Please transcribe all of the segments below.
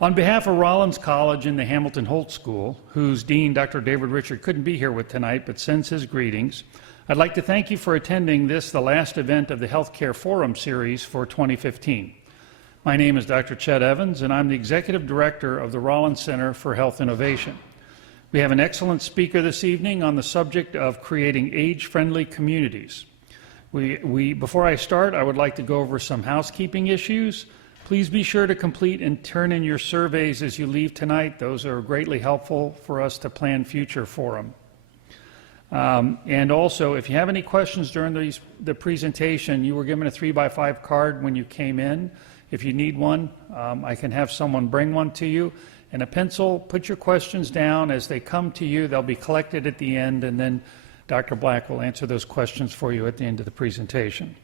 On behalf of Rollins College and the Hamilton Holt School, whose dean, Dr. David Richard, couldn't be here with tonight but sends his greetings, I'd like to thank you for attending this, the last event of the Healthcare Forum series for 2015. My name is Dr. Chet Evans, and I'm the Executive Director of the Rollins Center for Health Innovation. We have an excellent speaker this evening on the subject of creating age-friendly communities. Before I start, I would like to go over some housekeeping issues. Please be sure to complete and turn in your surveys as you leave tonight. Those are greatly helpful for us to plan future forum. And also, if you have any questions during the presentation, you were given a 3x5 card when you came in. If you need one, I can have someone bring one to you. And a pencil, put your questions down. As they come to you, they'll be collected at the end, and then Dr. Black will answer those questions for you at the end of the presentation.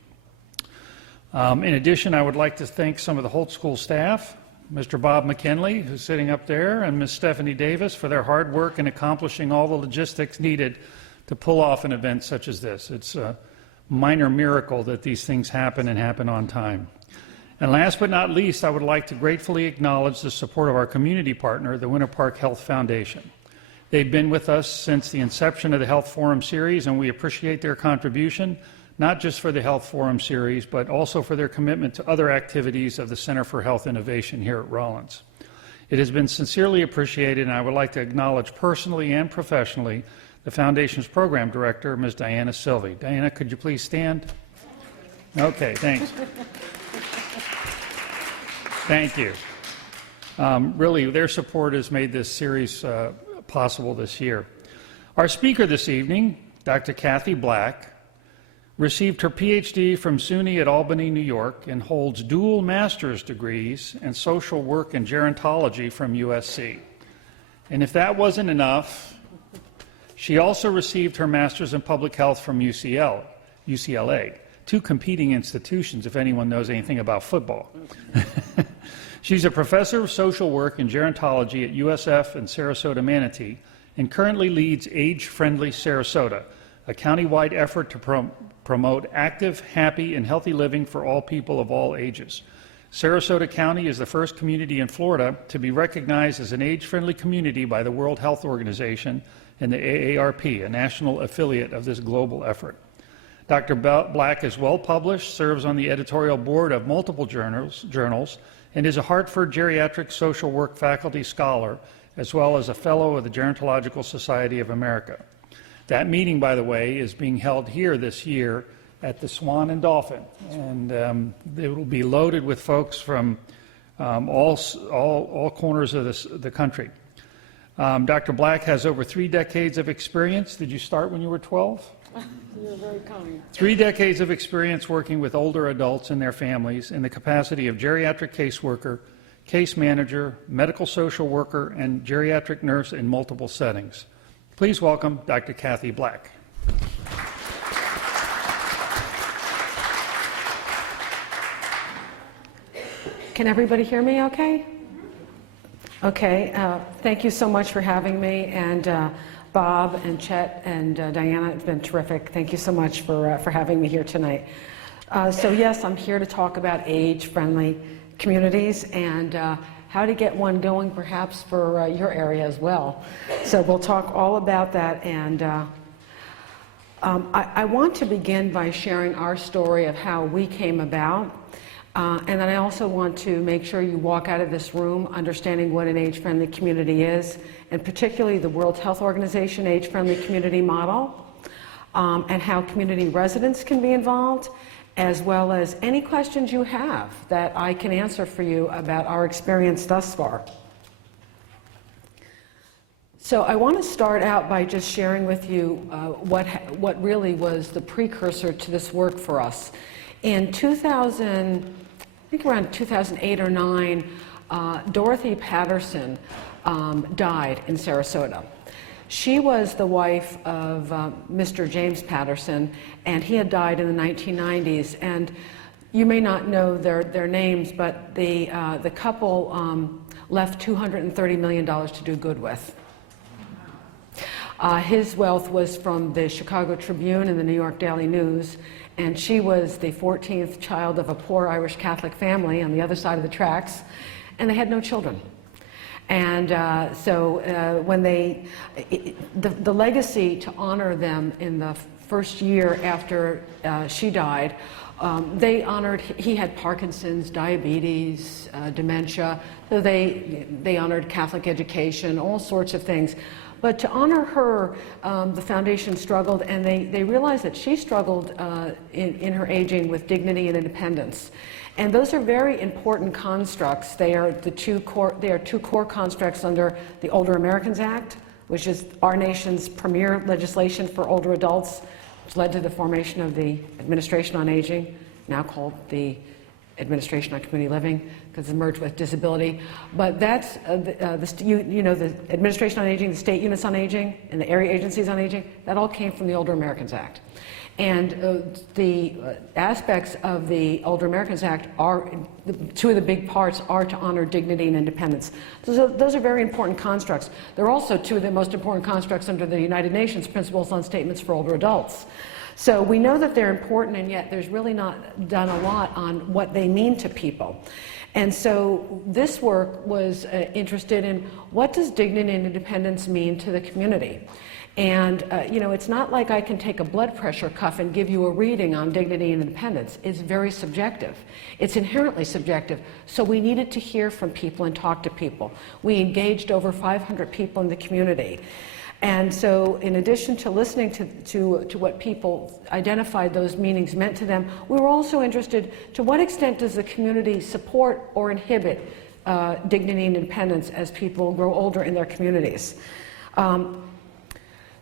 In addition, I would like to thank some of the Holt School staff, Mr. Bob McKinley, who's sitting up there, and Ms. Stephanie Davis for their hard work in accomplishing all the logistics needed to pull off an event such as this. It's a minor miracle that these things happen and happen on time. And last but not least, I would like to gratefully acknowledge the support of our community partner, the Winter Park Health Foundation. They've been with us since the inception of the Health Forum series, and we appreciate their contribution, not just for the Health Forum series, but also for their commitment to other activities of the Center for Health Innovation here at Rollins. It has been sincerely appreciated, and I would like to acknowledge personally and professionally the Foundation's Program Director, Ms. Diana Silvey. Diana, could you please stand? Okay, thanks. Thank you. Really, their support has made this series possible this year. Our speaker this evening, Dr. Kathy Black, received her PhD from SUNY at Albany, New York, and holds dual master's degrees in Social Work and Gerontology from USC. And if that wasn't enough, she also received her master's in public health from UCLA, two competing institutions if anyone knows anything about football. She's a professor of social work and gerontology at USF and Sarasota-Manatee and currently leads Age-Friendly Sarasota, a county-wide effort to promote active, happy, and healthy living for all people of all ages. Sarasota County is the first community in Florida to be recognized as an age-friendly community by the World Health Organization and the AARP, a national affiliate of this global effort. Dr. Black is well-published, serves on the editorial board of multiple journals, and is a Hartford Geriatric Social Work faculty scholar, as well as a fellow of the Gerontological Society of America. That meeting, by the way, is being held here this year at the Swan and Dolphin, and it will be loaded with folks from all corners of the country. Dr. Black has over 3 decades of experience. Did you start when you were 12? You're very kind. 3 decades of experience working with older adults and their families in the capacity of geriatric caseworker, case manager, medical social worker, and geriatric nurse in multiple settings. Please welcome Dr. Kathy Black. Can everybody hear me okay? Okay, thank you so much for having me, and Bob and Chet and Diana, it's been terrific. Thank you so much for having me here tonight. So yes, I'm here to talk about age-friendly communities and how to get one going perhaps for your area as well. So we'll talk all about that, and I want to begin by sharing our story of how we came about. And then I also want to make sure you walk out of this room understanding what an age-friendly community is, and particularly the World Health Organization age-friendly community model, and how community residents can be involved, as well as any questions you have that I can answer for you about our experience thus far. So I want to start out by just sharing with you what really was the precursor to this work for us. In 2000, I think around 2008 or 9, Dorothy Patterson died in Sarasota. She was the wife of Mr. James Patterson, and he had died in the 1990s. And you may not know their names, but the couple left $230 million to do good with. His wealth was from the Chicago Tribune and the New York Daily News, and she was the 14th child of a poor Irish Catholic family on the other side of the tracks, and they had no children. And when the legacy to honor them in the first year after she died, they honored, he had Parkinson's, diabetes, dementia, so they honored Catholic education, all sorts of things. But to honor her, the foundation struggled, and they realized that she struggled in her aging with dignity and independence. And those are very important constructs. They are two core constructs under the Older Americans Act, which is our nation's premier legislation for older adults, which led to the formation of the Administration on Aging, now called the Administration on Community Living, because it's merged with disability. But that's the Administration on Aging, the state units on aging, and the area agencies on aging. That all came from the Older Americans Act. And the aspects of the Older Americans Act are, two of the big parts are to honor dignity and independence. Those are very important constructs. They're also two of the most important constructs under the United Nations Principles on Statements for Older Adults. So we know that they're important, and yet there's really not done a lot on what they mean to people. And so this work was interested in what does dignity and independence mean to the community. And it's not like I can take a blood pressure cuff and give you a reading on dignity and independence. It's very subjective. It's inherently subjective. So we needed to hear from people and talk to people. We engaged over 500 people in the community. And so in addition to listening to what people identified those meanings meant to them, we were also interested to what extent does the community support or inhibit dignity and independence as people grow older in their communities.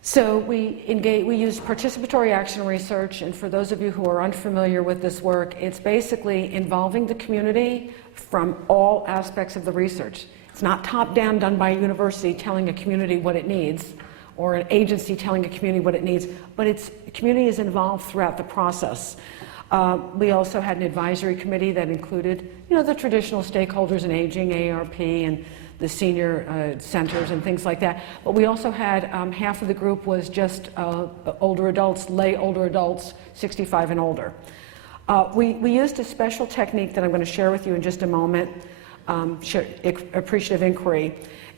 So we used participatory action research, and for those of you who are unfamiliar with this work, it's basically involving the community from all aspects of the research. It's not top-down done by a university telling a community what it needs, or an agency telling a community what it needs, but the community is involved throughout the process. We also had an advisory committee that included, the traditional stakeholders in aging, AARP, and the senior centers and things like that. But we also had half of the group was just older adults, lay older adults, 65 and older. We used a special technique that I'm going to share with you in just a moment, appreciative inquiry.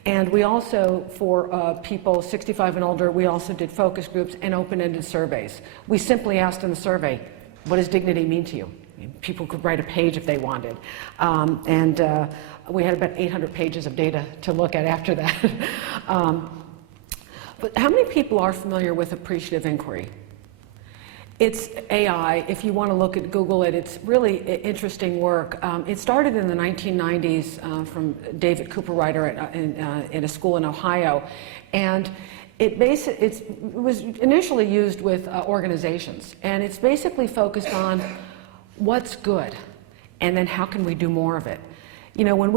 And we also, for people 65 and older, we also did focus groups and open-ended surveys. We simply asked in the survey, what does dignity mean to you? People could write a page if they wanted. We had about 800 pages of data to look at after that. But how many people are familiar with appreciative inquiry? It's AI. If you want to look at Google it, it's really interesting work. It started in the 1990s from David Cooperrider in a school in Ohio. And it was initially used with organizations. And it's basically focused on what's good, and then how can we do more of it. When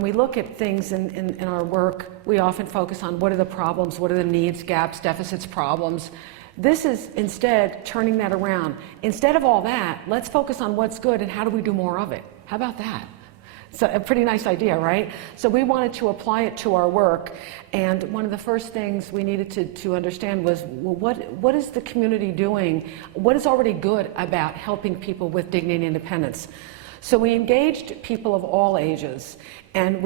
we look at things in our work, we often focus on what are the problems, what are the needs, gaps, deficits, problems. This is instead turning that around. Instead of all that, let's focus on what's good and how do we do more of it. How about that? So a pretty nice idea, right? So we wanted to apply it to our work, and one of the first things we needed to understand was, well, what is the community doing? What is already good about helping people with dignity and independence? So we engaged people of all ages, and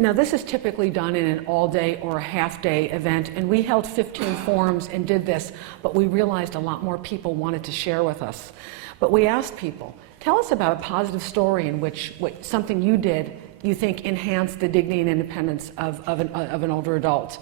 now this is typically done in an all-day or a half-day event, and we held 15 forums and did this, but we realized a lot more people wanted to share with us. But we asked people, tell us about a positive story in which something you did you think enhanced the dignity and independence of an older adult.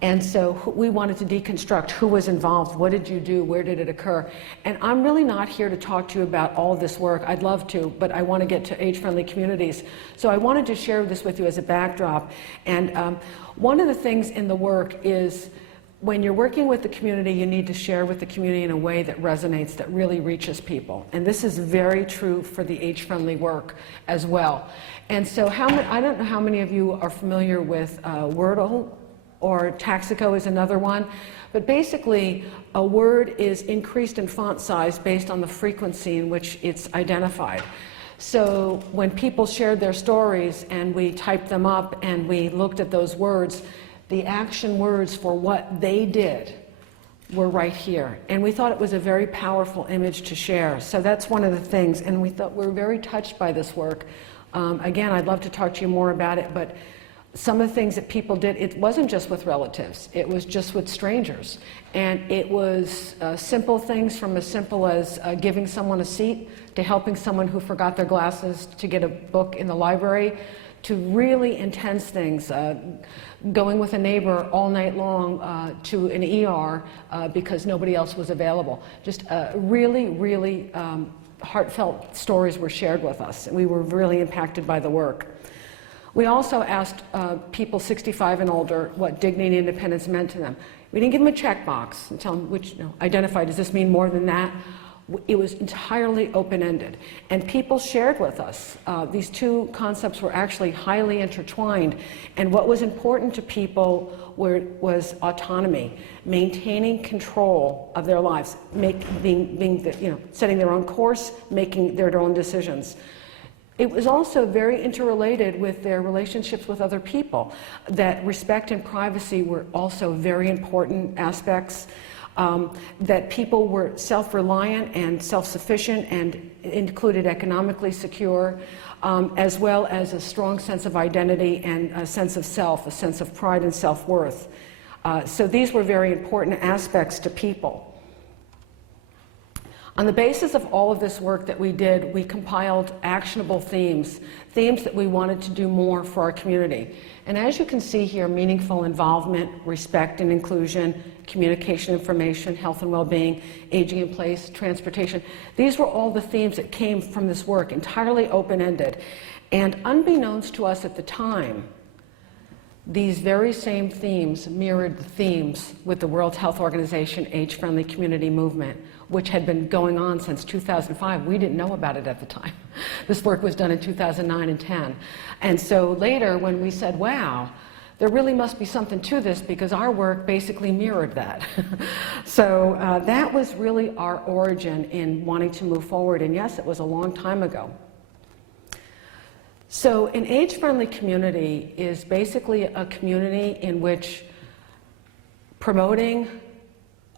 And so we wanted to deconstruct who was involved, what did you do, where did it occur? And I'm really not here to talk to you about all of this work. I'd love to, but I want to get to age-friendly communities. So I wanted to share this with you as a backdrop. And one of the things in the work is when you're working with the community, you need to share with the community in a way that resonates, that really reaches people. And this is very true for the age-friendly work as well. And so I don't know how many of you are familiar with Wordle, or Taxico is another one. But basically, a word is increased in font size based on the frequency in which it's identified. So when people shared their stories and we typed them up and we looked at those words, the action words for what they did were right here. And we thought it was a very powerful image to share. So that's one of the things. And we thought we were very touched by this work. Again, I'd love to talk to you more about it, but some of the things that people did, it wasn't just with relatives, it was just with strangers. And it was simple things from as simple as giving someone a seat, to helping someone who forgot their glasses to get a book in the library, to really intense things, going with a neighbor all night long to an ER because nobody else was available. Just really heartfelt stories were shared with us, and we were really impacted by the work. We also asked people 65 and older what dignity and independence meant to them. We didn't give them a checkbox and tell them which, identify, does this mean more than that? It was entirely open-ended. And people shared with us. These two concepts were actually highly intertwined. And what was important to people was autonomy, maintaining control of their lives, setting their own course, making their own decisions. It was also very interrelated with their relationships with other people, that respect and privacy were also very important aspects, that people were self-reliant and self-sufficient and included economically secure, as well as a strong sense of identity and a sense of self, a sense of pride and self-worth. So these were very important aspects to people. On the basis of all of this work that we did, we compiled actionable themes that we wanted to do more for our community. And as you can see here, meaningful involvement, respect and inclusion, communication information, health and well-being, aging in place, transportation. These were all the themes that came from this work, entirely open-ended. And unbeknownst to us at the time, these very same themes mirrored the themes with the World Health Organization Age-Friendly Community Movement, which had been going on since 2005. We didn't know about it at the time. This work was done in 2009 and 10. And so later when we said, wow, there really must be something to this because our work basically mirrored that. So that was really our origin in wanting to move forward. And yes, it was a long time ago. So an age-friendly community is basically a community in which promoting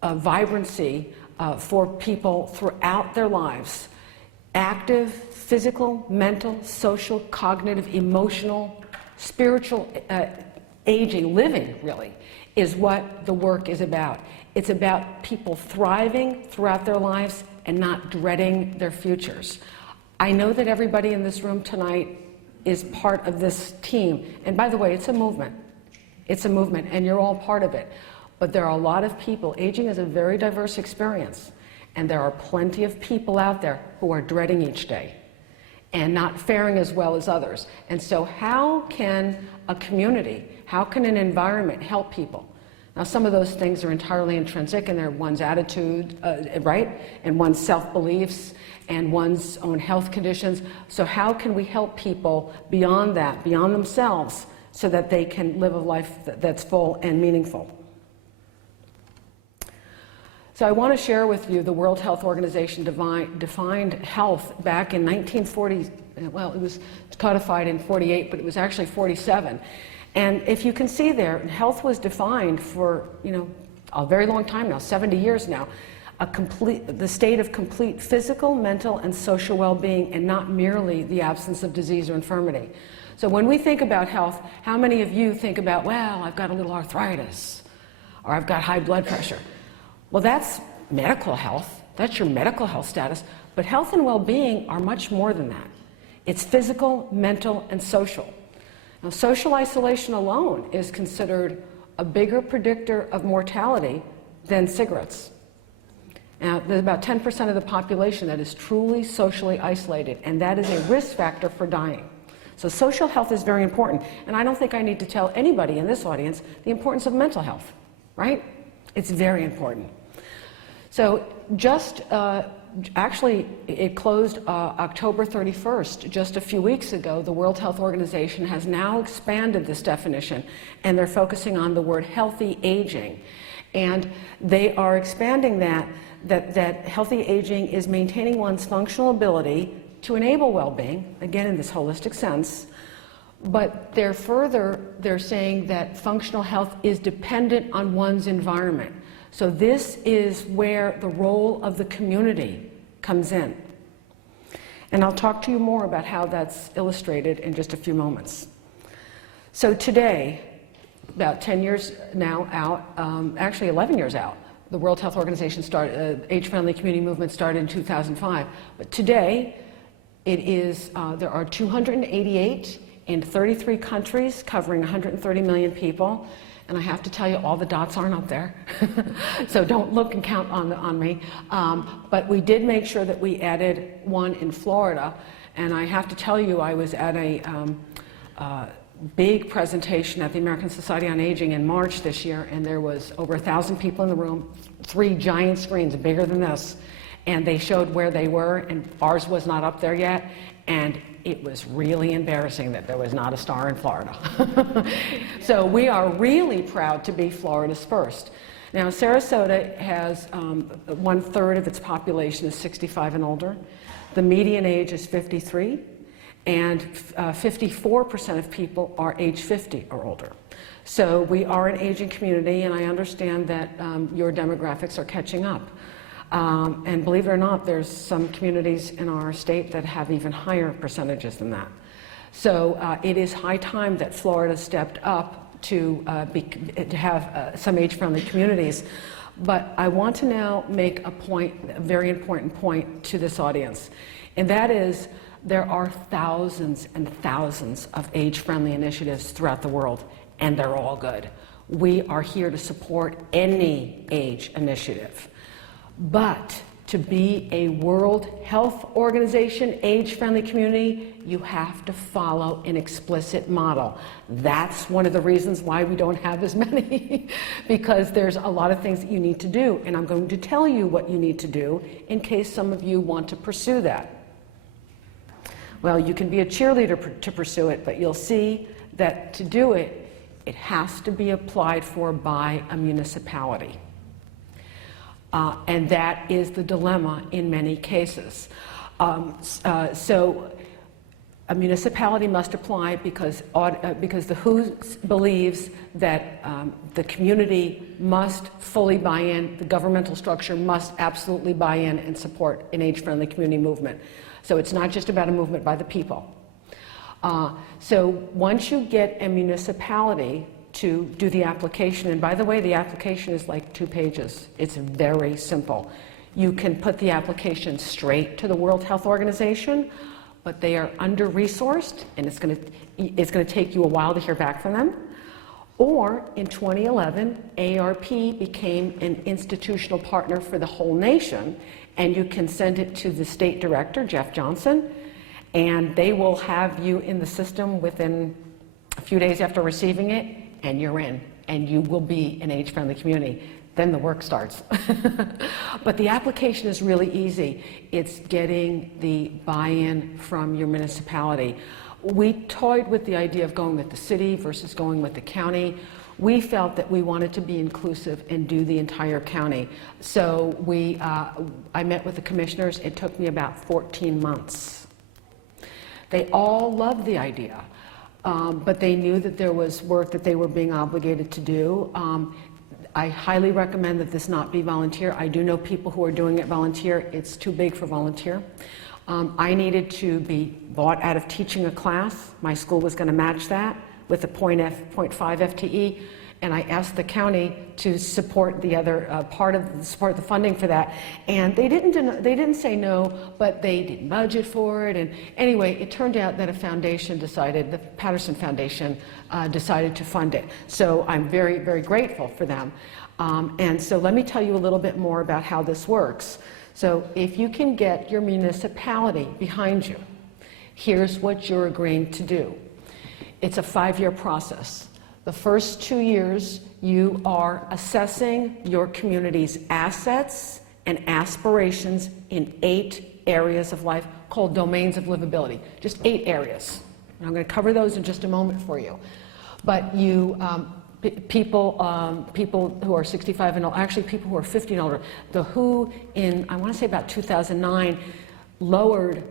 vibrancy for people throughout their lives, active, physical, mental, social, cognitive, emotional, spiritual aging, living really, is what the work is about. It's about people thriving throughout their lives and not dreading their futures. I know that everybody in this room tonight is part of this team. And by the way, it's a movement. It's a movement, and you're all part of it. But there are a lot of people. Aging is a very diverse experience, and there are plenty of people out there who are dreading each day and not faring as well as others. And so how can a community, how can an environment help people? Now, some of those things are entirely intrinsic, and they're one's attitude, right, and one's self-beliefs, and one's own health conditions. So how can we help people beyond that, beyond themselves, so that they can live a life that's full and meaningful? So I want to share with you the World Health Organization defined health back in 1940. Well, it was codified in 48, but it was actually 47. And if you can see there, health was defined for, a very long time now, 70 years now, the state of complete physical, mental, and social well-being, and not merely the absence of disease or infirmity. So when we think about health, how many of you think about, well, I've got a little arthritis, or I've got high blood pressure? Well, that's medical health. That's your medical health status. But health and well-being are much more than that. It's physical, mental, and social. Now, social isolation alone is considered a bigger predictor of mortality than cigarettes. Now, there's about 10% of the population that is truly socially isolated, and that is a risk factor for dying. So social health is very important, and I don't think I need to tell anybody in this audience the importance of mental health, right? It's very important. So just, actually, it closed October 31st, just a few weeks ago. The World Health Organization has now expanded this definition, and they're focusing on the word healthy aging. And they are expanding that healthy aging is maintaining one's functional ability to enable well-being, again in this holistic sense, but they're saying that functional health is dependent on one's environment. So this is where the role of the community comes in. And I'll talk to you more about how that's illustrated in just a few moments. So today, about 10 years now out, actually 11 years out, the World Health Organization started, age-friendly community movement started in 2005. But today, it is, there are 288 in 33 countries, covering 130 million people. And I have to tell you, all the dots aren't up there. So don't look and count on me. But we did make sure that we added one in Florida. And I have to tell you, I was at a big presentation at the American Society on Aging in March this year, and there was over 1,000 people in the room, 3 giant screens bigger than this. And they showed where they were, and ours was not up there yet. And it was really embarrassing that there was not a star in Florida. So we are really proud to be Florida's first. Now, Sarasota has 1/3 of its population is 65 and older. The median age is 53, and 54% of people are age 50 or older. So we are an aging community, and I understand that your demographics are catching up. And believe it or not, there's some communities in our state that have even higher percentages than that. So it is high time that Florida stepped up to have some age-friendly communities. But I want to now make a point, a very important point to this audience, and that is there are thousands and thousands of age-friendly initiatives throughout the world, and they're all good. We are here to support any age initiative. But to be a World Health Organization age-friendly community, you have to follow an explicit model. That's one of the reasons why we don't have as many, because there's a lot of things that you need to do, and I'm going to tell you what you need to do in case some of you want to pursue that. Well, you can be a cheerleader to pursue it, but you'll see that to do it, it has to be applied for by a municipality. And that is the dilemma in many cases. So a municipality must apply because the WHO believes that the community must fully buy in, the governmental structure must absolutely buy in and support an age-friendly community movement. So it's not just about a movement by the people. So once you get a municipality to do the application, and by the way, the application is like 2 pages. It's very simple. You can put the application straight to the World Health Organization, but they are under-resourced, and it's going to take you a while to hear back from them. Or in 2011, ARP became an institutional partner for the whole nation, and you can send it to the state director, Jeff Johnson, and they will have you in the system within a few days after receiving it, and you're in, and you will be an age-friendly community. Then the work starts. But the application is really easy. It's getting the buy-in from your municipality. We toyed with the idea of going with the city versus going with the county. We felt that we wanted to be inclusive and do the entire county. So I met with the commissioners. It took me about 14 months. They all loved the idea. But they knew that there was work that they were being obligated to do. I highly recommend that this not be volunteer. I do know people who are doing it volunteer. It's too big for volunteer. I needed to be bought out of teaching a class. My school was going to match that with a 0.5 FTE. And I asked the county to support the other support the funding for that, and they didn't say no, but they didn't budget for it. And anyway, it turned out that a foundation decided, the Patterson Foundation, decided to fund it. So I'm very, very grateful for them. And so let me tell you a little bit more about how this works. So if you can get your municipality behind you, here's what you're agreeing to do. It's a 5-year process. The first 2 years, you are assessing your community's assets and aspirations in 8 areas of life called domains of livability, just 8 areas. And I'm going to cover those in just a moment for you. But you, people who are 65 and older, actually people who are 50 and older, the WHO in, I want to say about 2009, lowered,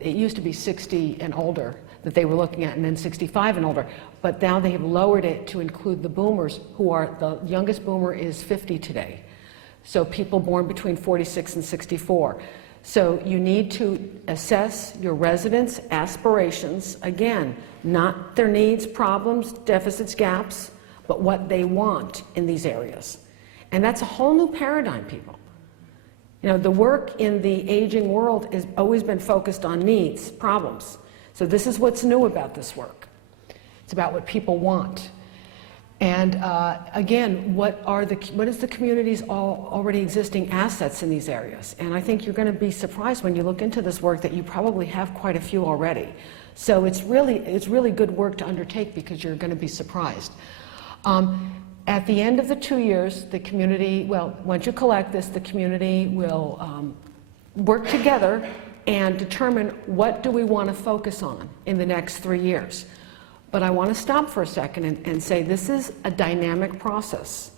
it used to be 60 and older that they were looking at, and then 65 and older. But now they have lowered it to include the boomers, who are, the youngest boomer is 50 today. So people born between 46 and 64. So you need to assess your residents' aspirations, again, not their needs, problems, deficits, gaps, but what they want in these areas. And that's a whole new paradigm, people. You know, the work in the aging world has always been focused on needs, problems. So this is what's new about this work. It's about what people want. And again, what is the community's already existing assets in these areas? And I think you're going to be surprised when you look into this work that you probably have quite a few already. So it's really good work to undertake because you're going to be surprised. At the end of the 2 years, the community, well, once you collect this, the community will work together and determine what do we want to focus on in the next 3 years. But I want to stop for a second and say this is a dynamic process.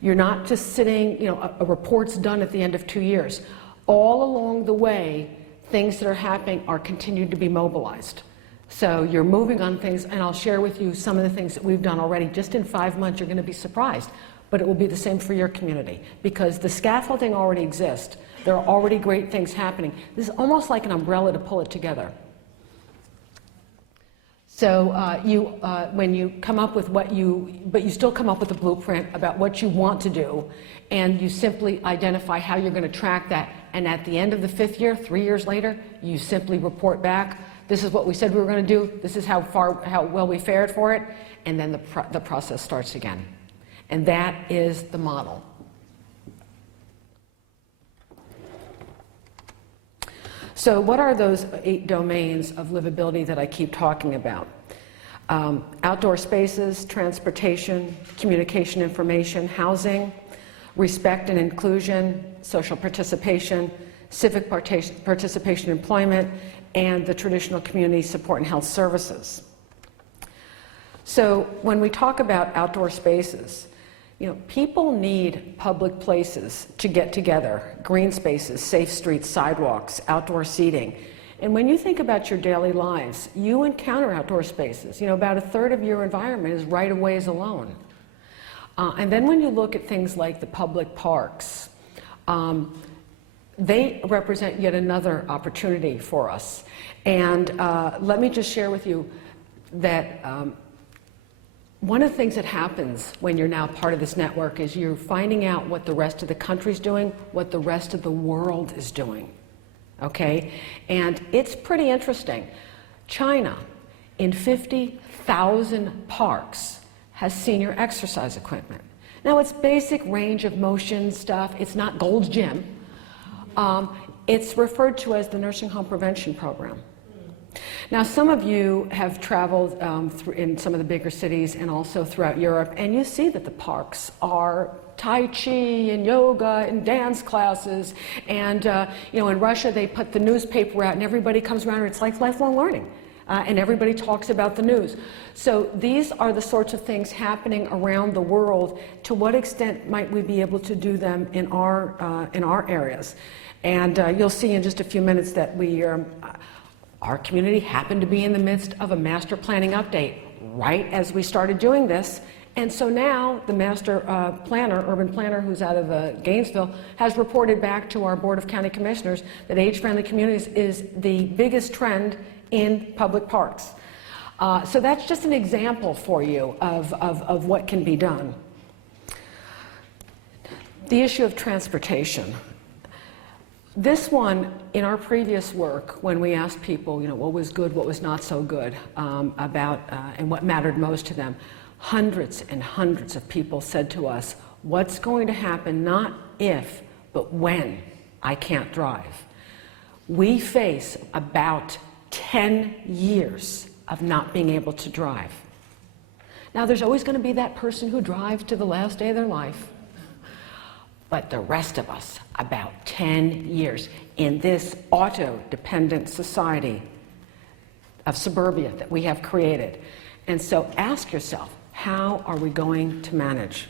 You're not just sitting, you know, a report's done at the end of 2 years. All along the way, things that are happening are continued to be mobilized. So you're moving on things, and I'll share with you some of the things that we've done already. Just in 5 months, you're going to be surprised. But it will be the same for your community because the scaffolding already exists. There are already great things happening. This is almost like an umbrella to pull it together. So when you come up with but you still come up with a blueprint about what you want to do, and you simply identify how you're going to track that. And at the end of the 5th year, 3 years later, you simply report back. This is what we said we were going to do. This is how well we fared for it, and then the process starts again. And that is the model. So what are those 8 domains of livability that I keep talking about? Outdoor spaces, transportation, communication information, housing, respect and inclusion, social participation, civic participation in employment, and the traditional community support and health services. So when we talk about outdoor spaces, you know, people need public places to get together, green spaces, safe streets, sidewalks, outdoor seating. And when you think about your daily lives, you encounter outdoor spaces. You know, about 1/3 of your environment is right-of-ways alone. And then when you look at things like the public parks, they represent yet another opportunity for us. And let me just share with you that one of the things that happens when you're now part of this network is you're finding out what the rest of the country's doing, what the rest of the world is doing, okay? And it's pretty interesting. China, in 50,000 parks, has senior exercise equipment. Now, it's basic range of motion stuff. It's not Gold's Gym. It's referred to as the Nursing Home Prevention Program. Now, some of you have traveled in some of the bigger cities and also throughout Europe, and you see that the parks are Tai Chi and yoga and dance classes. And, you know, in Russia, they put the newspaper out and everybody comes around and it's like lifelong learning. And everybody talks about the news. So these are the sorts of things happening around the world. To what extent might we be able to do them in our areas? And you'll see in just a few minutes that our community happened to be in the midst of a master planning update right as we started doing this. And so now the master urban planner, who's out of Gainesville, has reported back to our Board of County Commissioners that age-friendly communities is the biggest trend in public parks. So that's just an example for you of what can be done. The issue of transportation. This one, in our previous work, when we asked people, you know, what was good, what was not so good and what mattered most to them, hundreds and hundreds of people said to us, what's going to happen not if, but when I can't drive? We face about 10 years of not being able to drive. Now, there's always going to be that person who drives to the last day of their life. But the rest of us, about 10 years in this auto-dependent society of suburbia that we have created. And so ask yourself, how are we going to manage?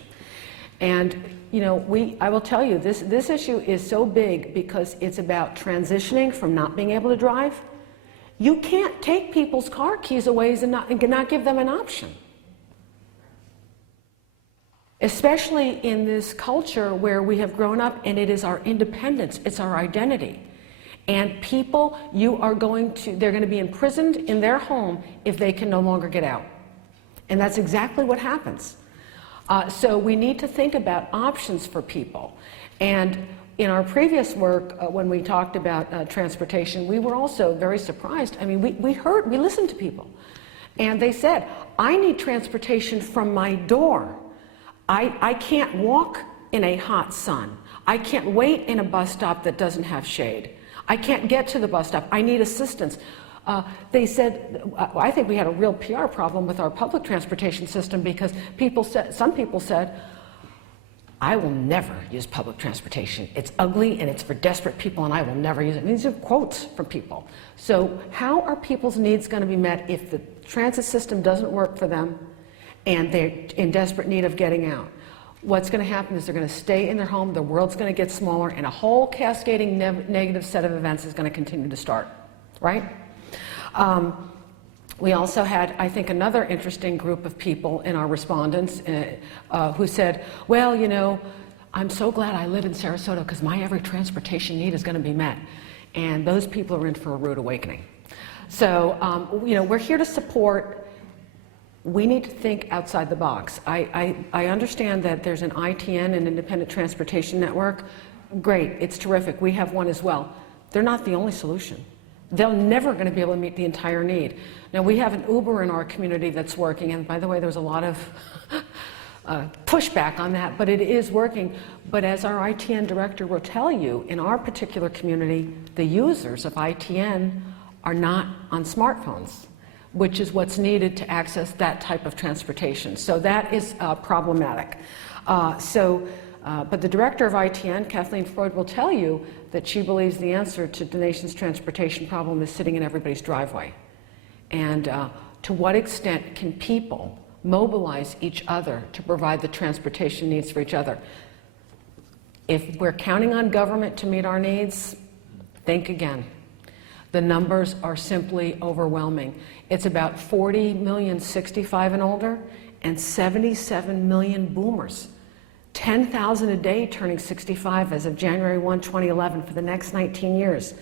And, you know, I will tell you, this issue is so big because it's about transitioning from not being able to drive. You can't take people's car keys away and not give them an option. Especially in this culture where we have grown up and it is our independence, it's our identity. And people, they're going to be imprisoned in their home if they can no longer get out. And that's exactly what happens. So we need to think about options for people. And in our previous work, when we talked about transportation, we were also very surprised. I mean, we listened to people. And they said, I need transportation from my door. I can't walk in a hot sun. I can't wait in a bus stop that doesn't have shade. I can't get to the bus stop. I need assistance. They said, I think we had a real PR problem with our public transportation system because some people said, I will never use public transportation. It's ugly and it's for desperate people and I will never use it. And these are quotes from people. So how are people's needs going to be met if the transit system doesn't work for them and they're in desperate need of getting out? What's going to happen is they're going to stay in their home, the world's going to get smaller, and a whole cascading negative set of events is going to continue to start, right? We also had, I think, another interesting group of people in our respondents who said, well, you know, I'm so glad I live in Sarasota because my every transportation need is going to be met. And those people are in for a rude awakening. So, you know, we're here to support. We need to think outside the box. I understand that there's an ITN, an Independent Transportation Network. Great, it's terrific. We have one as well. They're not the only solution. They're never going to be able to meet the entire need. Now, we have an Uber in our community that's working, and by the way, there's a lot of pushback on that, but it is working. But as our ITN director will tell you, in our particular community, the users of ITN are not on smartphones, which is what's needed to access that type of transportation. So that is problematic. But the director of ITN, Kathleen Freud, will tell you that she believes the answer to the nation's transportation problem is sitting in everybody's driveway. And to what extent can people mobilize each other to provide the transportation needs for each other? If we're counting on government to meet our needs, think again. The numbers are simply overwhelming. It's about 40 million 65 and older and 77 million boomers. 10,000 a day turning 65 as of January 1, 2011 for the next 19 years.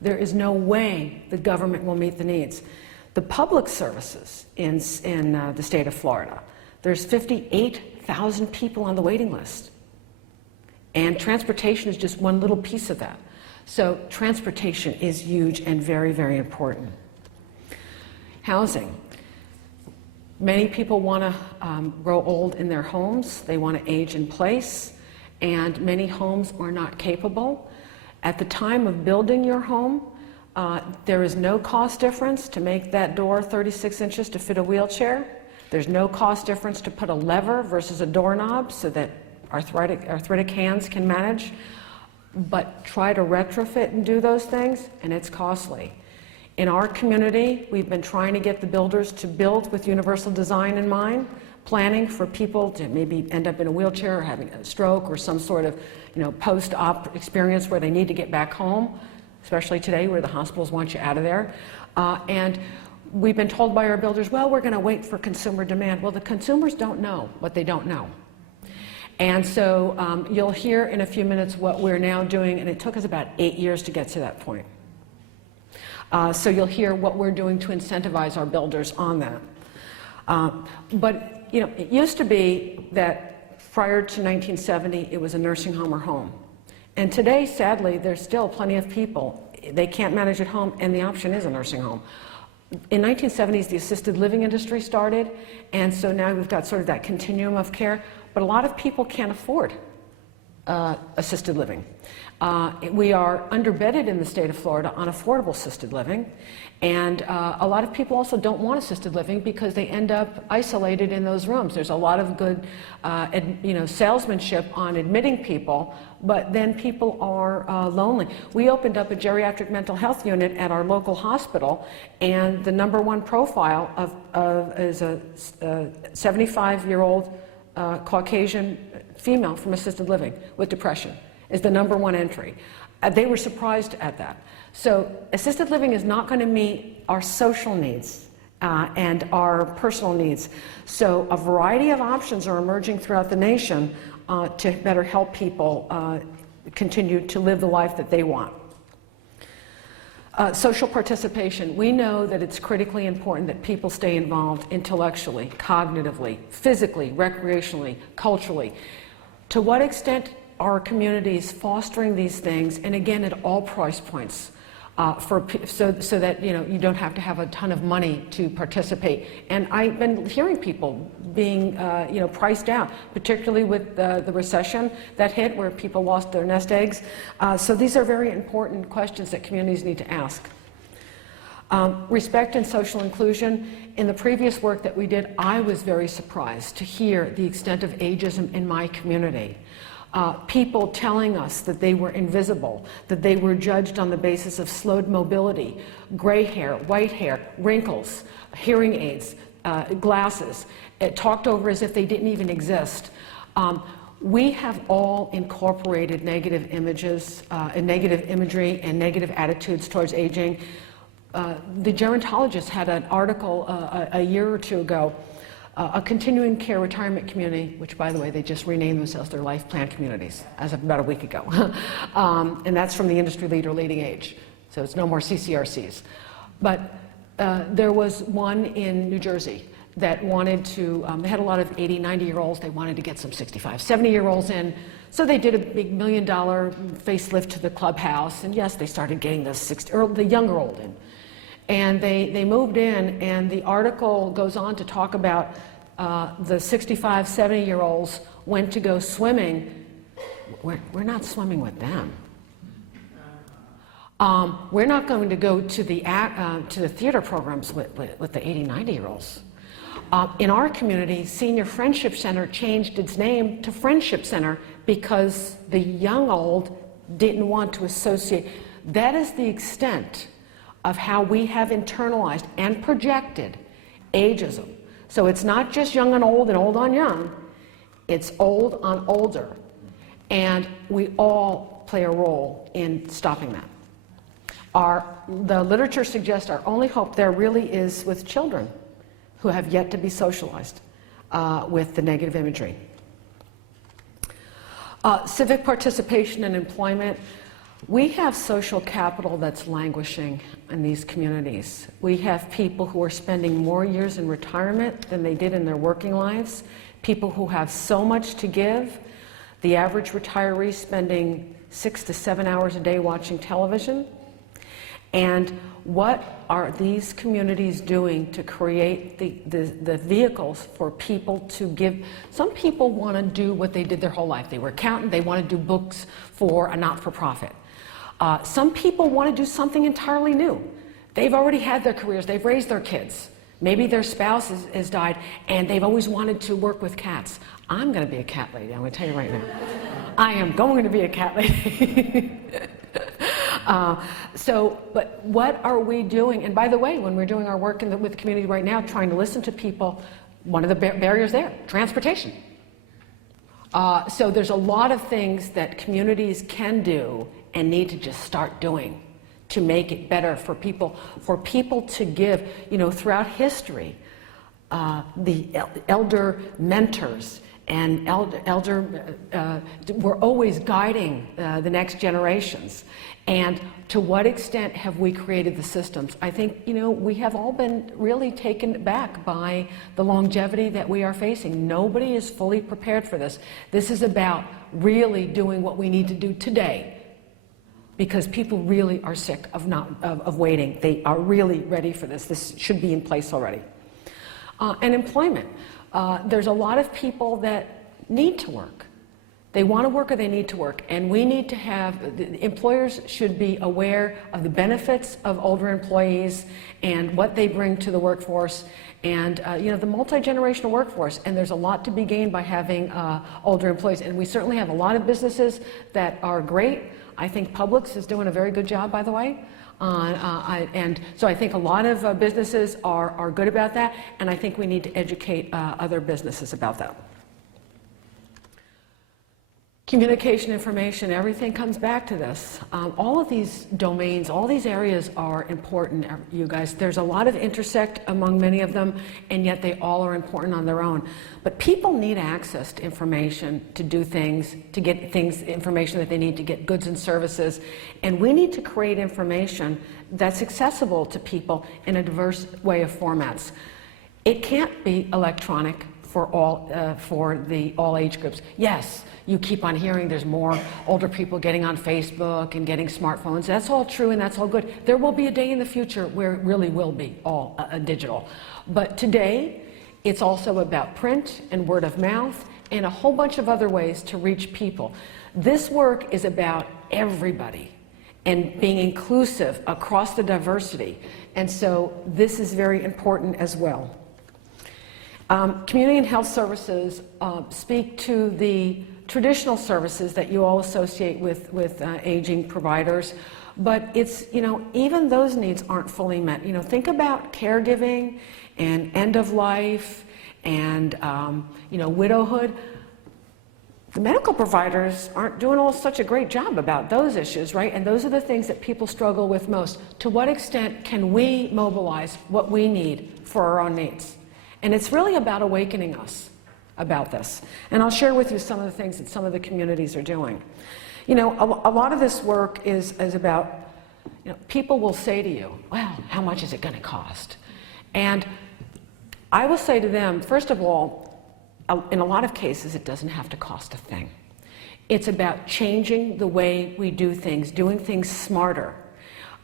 There is no way the government will meet the needs. The public services in the state of Florida, there's 58,000 people on the waiting list. And transportation is just one little piece of that. So transportation is huge and very, very important. Housing. Many people want to grow old in their homes. They want to age in place, and many homes are not capable. At the time of building your home, there is no cost difference to make that door 36 inches to fit a wheelchair. There's no cost difference to put a lever versus a doorknob so that arthritic hands can manage. But try to retrofit and do those things, and it's costly. In our community, we've been trying to get the builders to build with universal design in mind, planning for people to maybe end up in a wheelchair or having a stroke or some sort of, you know, post-op experience where they need to get back home, especially today where the hospitals want you out of there. And we've been told by our builders, well, we're going to wait for consumer demand. Well, the consumers don't know what they don't know. And so you'll hear in a few minutes what we're now doing, and it took us about 8 years to get to that point. So you'll hear what we're doing to incentivize our builders on that. But you know, it used to be that prior to 1970, it was a nursing home or home. And today, sadly, there's still plenty of people, they can't manage at home, and the option is a nursing home. In 1970s, the assisted living industry started, and so now we've got sort of that continuum of care, but a lot of people can't afford assisted living. We are underbedded in the state of Florida on affordable assisted living, and a lot of people also don't want assisted living because they end up isolated in those rooms. There's a lot of good salesmanship on admitting people, but then people are lonely. We opened up a geriatric mental health unit at our local hospital, and the #1 profile is a 75-year-old Caucasian female from assisted living with depression is the #1 entry. They were surprised at that. So assisted living is not going to meet our social needs and our personal needs. So a variety of options are emerging throughout the nation to better help people continue to live the life that they want. Social participation. We know that it's critically important that people stay involved intellectually, cognitively, physically, recreationally, culturally. To what extent are communities fostering these things, and again at all price points, so that you don't have to have a ton of money to participate. And I've been hearing people being priced out, particularly with the recession that hit, where people lost their nest eggs. So these are very important questions that communities need to ask. Respect and social inclusion. In the previous work that we did, I was very surprised to hear the extent of ageism in my community. People telling us that they were invisible, that they were judged on the basis of slowed mobility, gray hair, white hair, wrinkles, hearing aids, glasses, talked over as if they didn't even exist. We have all incorporated negative images, and negative imagery and negative attitudes towards aging. The gerontologist had an article a year or two ago, a continuing care retirement community, which by the way, they just renamed themselves their life plan communities as of about a week ago. And that's from the industry leader Leading Age. So it's no more CCRCs. But there was one in New Jersey that wanted to, they had a lot of 80, 90-year-olds. They wanted to get some 65, 70-year-olds in. So they did a big $1 million facelift to the clubhouse. And yes, they started getting the younger old in. And they moved in, and the article goes on to talk about the 65, 70-year-olds went to go swimming. We're not swimming with them. We're not going to go to the theater programs with the 80, 90-year-olds. In our community, Senior Friendship Center changed its name to Friendship Center because the young old didn't want to associate. That is the extent of how we have internalized and projected ageism. So it's not just young on old and old on young, it's old on older. And we all play a role in stopping that. The literature suggests our only hope there really is with children who have yet to be socialized with the negative imagery. Civic participation and employment. We have social capital that's languishing in these communities. We have people who are spending more years in retirement than they did in their working lives, people who have so much to give. The average retiree spending 6 to 7 hours a day watching television. And what are these communities doing to create the vehicles for people to give? Some people want to do what they did their whole life. They were accountant, they want to do books for a not-for-profit. Some people want to do something entirely new. They've already had their careers, they've raised their kids. Maybe their spouse has died and they've always wanted to work with cats. I'm going to be a cat lady, I'm going to tell you right now. I am going to be a cat lady. But what are we doing? And by the way, when we're doing our work with the community right now, trying to listen to people, one of the barriers there, transportation. So there's a lot of things that communities can do and need to just start doing to make it better for people to give. Throughout history, the elder mentors and elder were always guiding the next generations. And to what extent have we created the systems? I think, we have all been really taken back by the longevity that we are facing. Nobody is fully prepared for this. This is about really doing what we need to do today, because people really are sick of waiting. They are really ready for this. This should be in place already. And employment. There's a lot of people that need to work. They want to work or they need to work. And we need to employers should be aware of the benefits of older employees and what they bring to the workforce and the multi-generational workforce. And there's a lot to be gained by having older employees. And we certainly have a lot of businesses that are great. I think Publix is doing a very good job, by the way. And so I think a lot of businesses are good about that, and I think we need to educate other businesses about that. Communication, information, everything comes back to this. All of these domains, all these areas are important, you guys. There's a lot of intersect among many of them, and yet they all are important on their own. But people need access to information, to do things, to get things, information that they need to get goods and services. And we need to create information that's accessible to people in a diverse way of formats. It can't be electronic for all age groups. Yes, you keep on hearing there's more older people getting on Facebook and getting smartphones. That's all true and that's all good. There will be a day in the future where it really will be all digital. But today, it's also about print and word of mouth and a whole bunch of other ways to reach people. This work is about everybody and being inclusive across the diversity. And so this is very important as well. Community and health services speak to the traditional services that you all associate with aging providers, but it's, even those needs aren't fully met. Think about caregiving and end of life and, widowhood. The medical providers aren't doing such a great job about those issues, right? And those are the things that people struggle with most. To what extent can we mobilize what we need for our own needs? And it's really about awakening us about this. And I'll share with you some of the things that some of the communities are doing. A lot of this work is about, people will say to you, well, how much is it going to cost? And I will say to them, first of all, in a lot of cases, it doesn't have to cost a thing. It's about changing the way we do things, doing things smarter.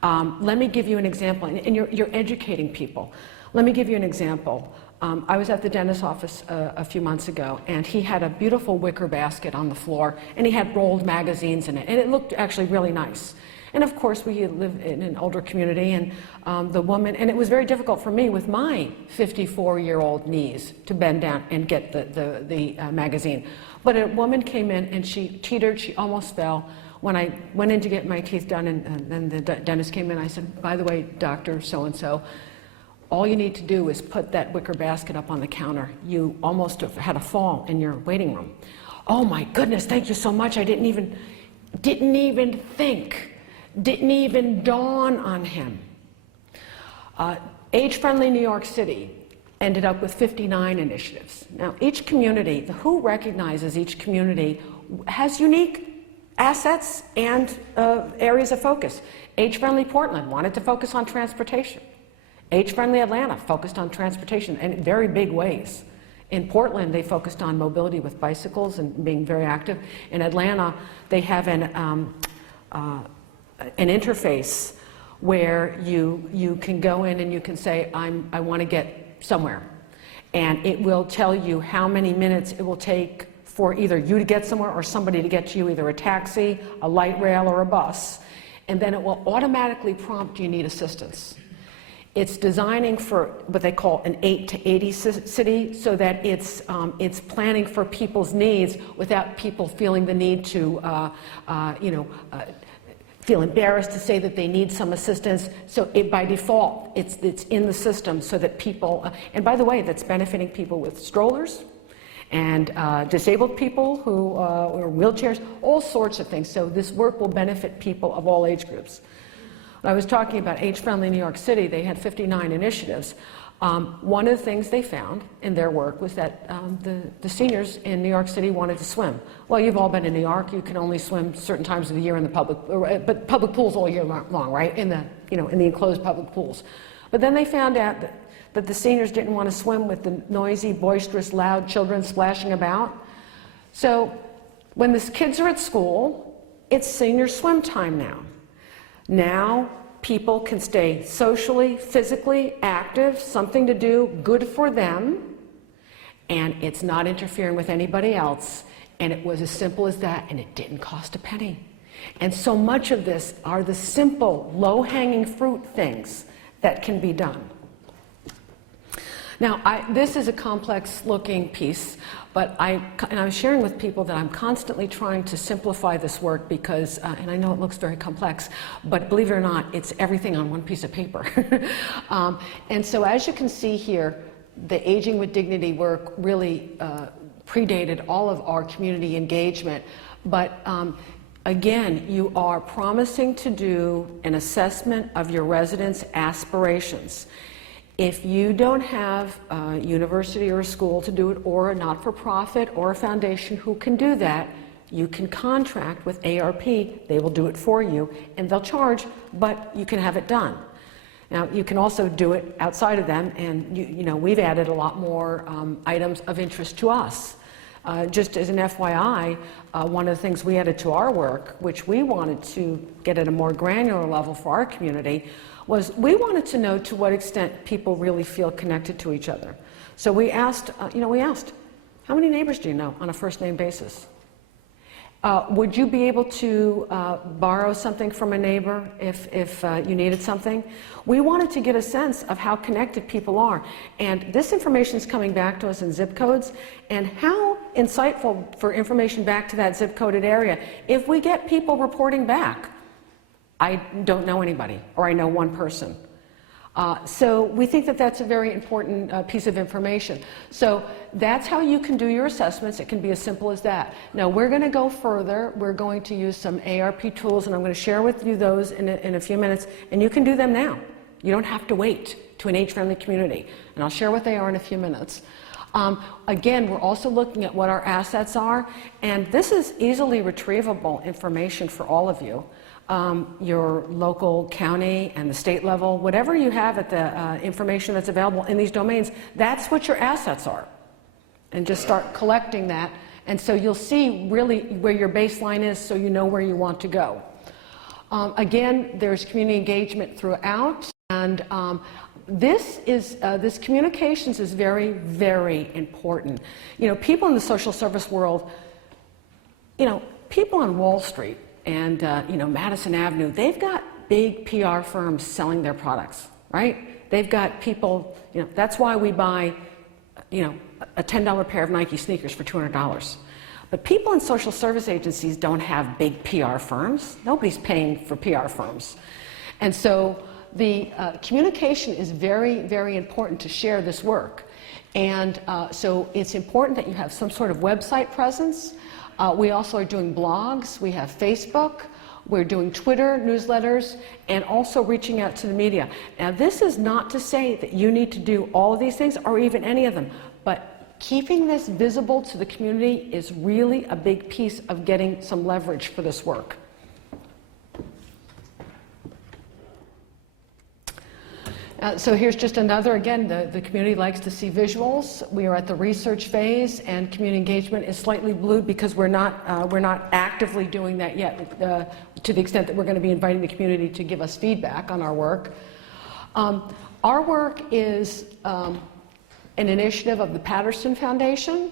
Let me give you an example, and you're educating people. Let me give you an example. I was at the dentist's office a few months ago, and he had a beautiful wicker basket on the floor, and he had rolled magazines in it, and it looked actually really nice. And of course, we live in an older community, and the woman, and it was very difficult for me with my 54-year-old knees to bend down and get the magazine. But a woman came in, and she teetered, she almost fell. When I went in to get my teeth done, and then the dentist came in, I said, by the way, Dr. So-and-so, all you need to do is put that wicker basket up on the counter. You almost had a fall in your waiting room. Oh my goodness, thank you so much. I didn't even think, didn't even dawn on him. Age-friendly New York City ended up with 59 initiatives. Now, each community, the WHO recognizes each community has unique assets and areas of focus. Age-friendly Portland wanted to focus on transportation. Age-friendly Atlanta focused on transportation in very big ways. In Portland, they focused on mobility with bicycles and being very active. In Atlanta, they have an interface where you can go in and you can say, I want to get somewhere. And it will tell you how many minutes it will take for either you to get somewhere or somebody to get to you, either a taxi, a light rail, or a bus. And then it will automatically prompt you need assistance. It's designing for what they call an 8 to 80 city, so that it's planning for people's needs without people feeling the need to, feel embarrassed to say that they need some assistance. So by default, it's in the system so that people, and by the way, that's benefiting people with strollers and disabled people who or wheelchairs, all sorts of things. So this work will benefit people of all age groups. I was talking about age-friendly New York City. They had 59 initiatives. One of the things they found in their work was that the seniors in New York City wanted to swim. Well, you've all been in New York. You can only swim certain times of the year in the public, but public pools all year long, right? In the enclosed public pools. But then they found out that the seniors didn't want to swim with the noisy, boisterous, loud children splashing about. So when the kids are at school, it's senior swim time now. Now people can stay socially, physically active, something to do, good for them, and it's not interfering with anybody else. And it was as simple as that, and it didn't cost a penny. And so much of this are the simple, low-hanging fruit things that can be done. Now, this is a complex-looking piece, but I was sharing with people that I'm constantly trying to simplify this work because, and I know it looks very complex, but believe it or not, it's everything on one piece of paper. And so as you can see here, the Aging with Dignity work really predated all of our community engagement. But again, you are promising to do an assessment of your residents' aspirations. If you don't have a university or a school to do it, or a not-for-profit or a foundation who can do that, you can contract with ARP. They will do it for you, and they'll charge, but you can have it done. Now, you can also do it outside of them, and you know, we've added a lot more items of interest to us. Just as an FYI, one of the things we added to our work, which we wanted to get at a more granular level for our community, was we wanted to know to what extent people really feel connected to each other. So we asked, how many neighbors do you know on a first name basis? Would you be able to borrow something from a neighbor if you needed something? We wanted to get a sense of how connected people are. And this information is coming back to us in zip codes, and how insightful for information back to that zip coded area. If we get people reporting back, I don't know anybody, or I know one person. So we think that that's a very important piece of information. So that's how you can do your assessments. It can be as simple as that. Now we're going to go further. We're going to use some ARP tools, and I'm going to share with you those in a few minutes, and you can do them now. You don't have to wait to an age-friendly community, and I'll share what they are in a few minutes. Again, we're also looking at what our assets are, and this is easily retrievable information for all of you. Your local, county, and the state level, whatever you have at the information that's available in these domains, that's what your assets are. And just start collecting that, and so you'll see really where your baseline is, so you know where you want to go. Again, there's community engagement throughout, and this communications is very, very important. You know, people in the social service world, you know, people on Wall Street and you know, Madison Avenue, they've got big PR firms selling their products, right? They've got people, you know, that's why we buy, you know, a $10 pair of Nike sneakers for $200. But people in social service agencies don't have big PR firms. Nobody's paying for PR firms. And so the communication is very, very important to share this work. And so it's important that you have some sort of website presence. We also are doing blogs, we have Facebook, we're doing Twitter, newsletters, and also reaching out to the media. Now this is not to say that you need to do all of these things or even any of them, but keeping this visible to the community is really a big piece of getting some leverage for this work. So here's just another, again, the community likes to see visuals. We are at the research phase, and community engagement is slightly blue because we're not actively doing that yet, to the extent that we're going to be inviting the community to give us feedback on our work. Our work is an initiative of the Patterson Foundation,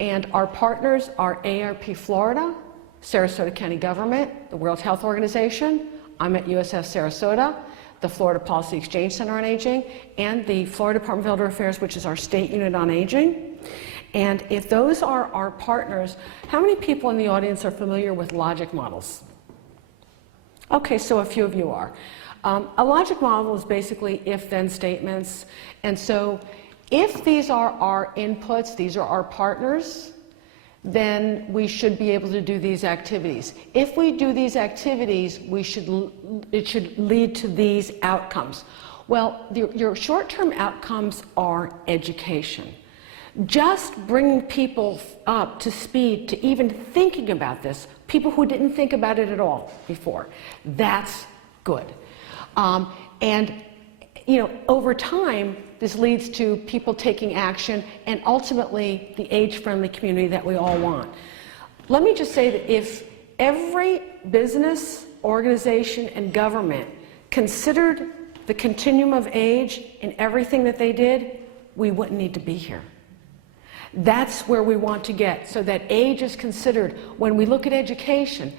and our partners are ARP Florida, Sarasota County Government, the World Health Organization. I'm at USF Sarasota, the Florida Policy Exchange Center on Aging, and the Florida Department of Elder Affairs, which is our state unit on aging. And if those are our partners, how many people in the audience are familiar with logic models? Okay, so a few of you are. A logic model is basically if-then statements. And so if these are our inputs, these are our partners, then we should be able to do these activities. If we do these activities, it should lead to these outcomes. Well, your short-term outcomes are education. Just bringing people up to speed to even thinking about this, people who didn't think about it at all before, that's good. And you know, over time, this leads to people taking action and ultimately the age-friendly community that we all want. Let me just say that if every business, organization, and government considered the continuum of age in everything that they did, we wouldn't need to be here. That's where we want to get, so that age is considered when we look at education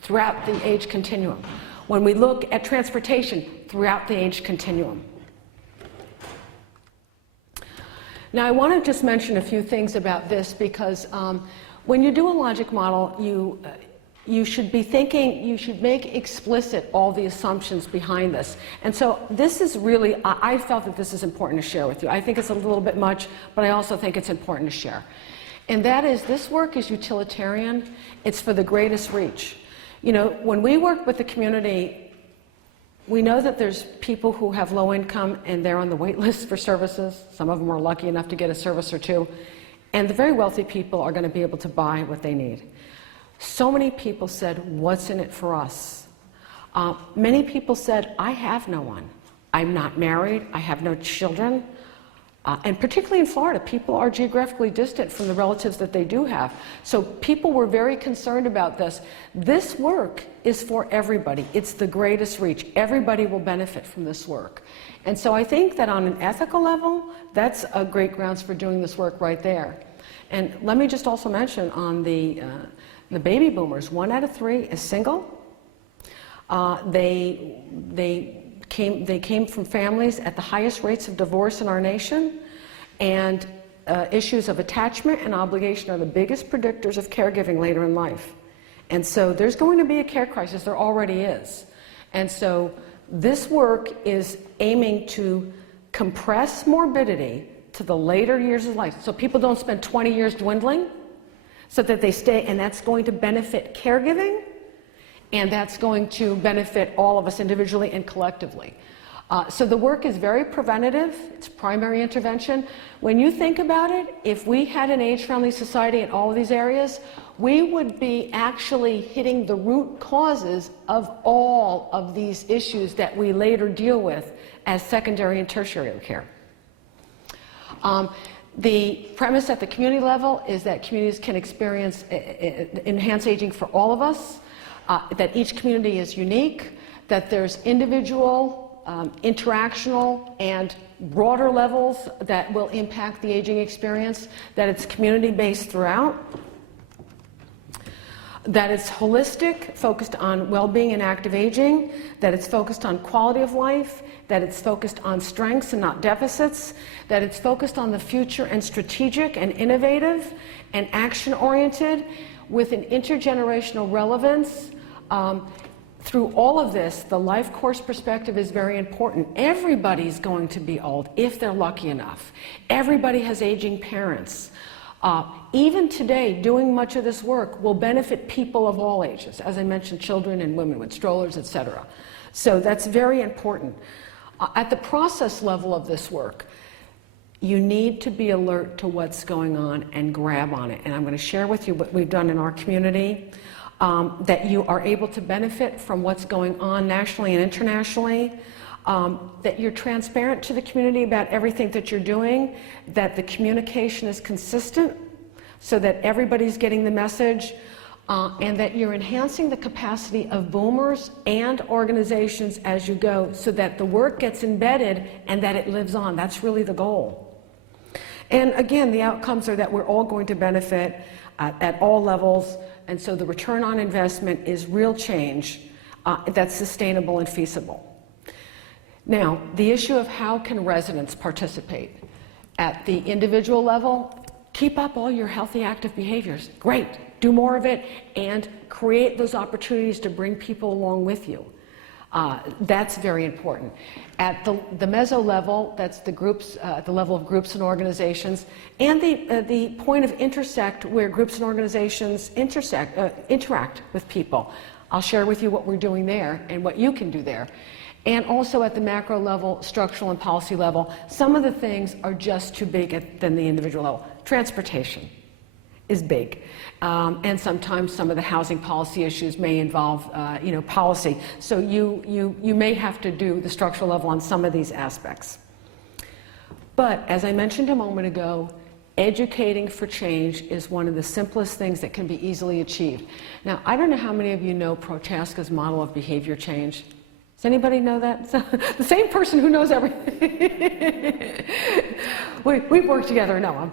throughout the age continuum, when we look at transportation throughout the age continuum. Now I want to just mention a few things about this, because when you do a logic model, you should be thinking, you should make explicit all the assumptions behind this. And so this is really, I felt that this is important to share with you. I think it's a little bit much, but I also think it's important to share. And that is, this work is utilitarian. It's for the greatest reach. You know, when we work with the community, we know that there's people who have low income and they're on the wait list for services. Some of them are lucky enough to get a service or two. And the very wealthy people are going to be able to buy what they need. So many people said, what's in it for us? Many people said, I have no one. I'm not married. I have no children. And particularly in Florida, people are geographically distant from the relatives that they do have. So people were very concerned about this. This work is for everybody. It's the greatest reach. Everybody will benefit from this work. And so I think that on an ethical level, that's a great grounds for doing this work right there. And let me just also mention on the baby boomers, 1 out of 3 is single. They came from families at the highest rates of divorce in our nation, and issues of attachment and obligation are the biggest predictors of caregiving later in life. And so there's going to be a care crisis, there already is. And so this work is aiming to compress morbidity to the later years of life, so people don't spend 20 years dwindling, so that they stay, and that's going to benefit caregiving, and that's going to benefit all of us individually and collectively. So the work is very preventative. It's primary intervention. When you think about it, if we had an age-friendly society in all of these areas, we would be actually hitting the root causes of all of these issues that we later deal with as secondary and tertiary care. The premise at the community level is that communities can experience enhanced aging for all of us. That each community is unique, that there's individual, interactional, and broader levels that will impact the aging experience, that it's community-based throughout, that it's holistic, focused on well-being and active aging, that it's focused on quality of life, that it's focused on strengths and not deficits, that it's focused on the future and strategic and innovative and action-oriented with an intergenerational relevance. Through all of this, the life course perspective is very important. Everybody's going to be old if they're lucky enough. Everybody has aging parents. Even today, doing much of this work will benefit people of all ages. As I mentioned, children and women with strollers, etc. So that's very important. At the process level of this work, you need to be alert to what's going on and grab on it. And I'm going to share with you what we've done in our community, that you are able to benefit from what's going on nationally and internationally, that you're transparent to the community about everything that you're doing, that the communication is consistent so that everybody's getting the message, and that you're enhancing the capacity of boomers and organizations as you go so that the work gets embedded and that it lives on. That's really the goal. And again, the outcomes are that we're all going to benefit at all levels, and so the return on investment is real change that's sustainable and feasible. Now, the issue of how can residents participate at the individual level, keep up all your healthy active behaviors. Great, do more of it and create those opportunities to bring people along with you. That's very important. At the meso level, that's the groups, at the level of groups and organizations, and the point of intersect where groups and organizations interact with people. I'll share with you what we're doing there and what you can do there. And also at the macro level, structural and policy level, some of the things are just too big than the individual level. Transportation is big. And sometimes some of the housing policy issues may involve policy. So you may have to do the structural level on some of these aspects. But as I mentioned a moment ago, educating for change is one of the simplest things that can be easily achieved. Now, I don't know how many of you know Prochaska's model of behavior change. Does anybody know that? The same person who knows everything. We've worked together, no.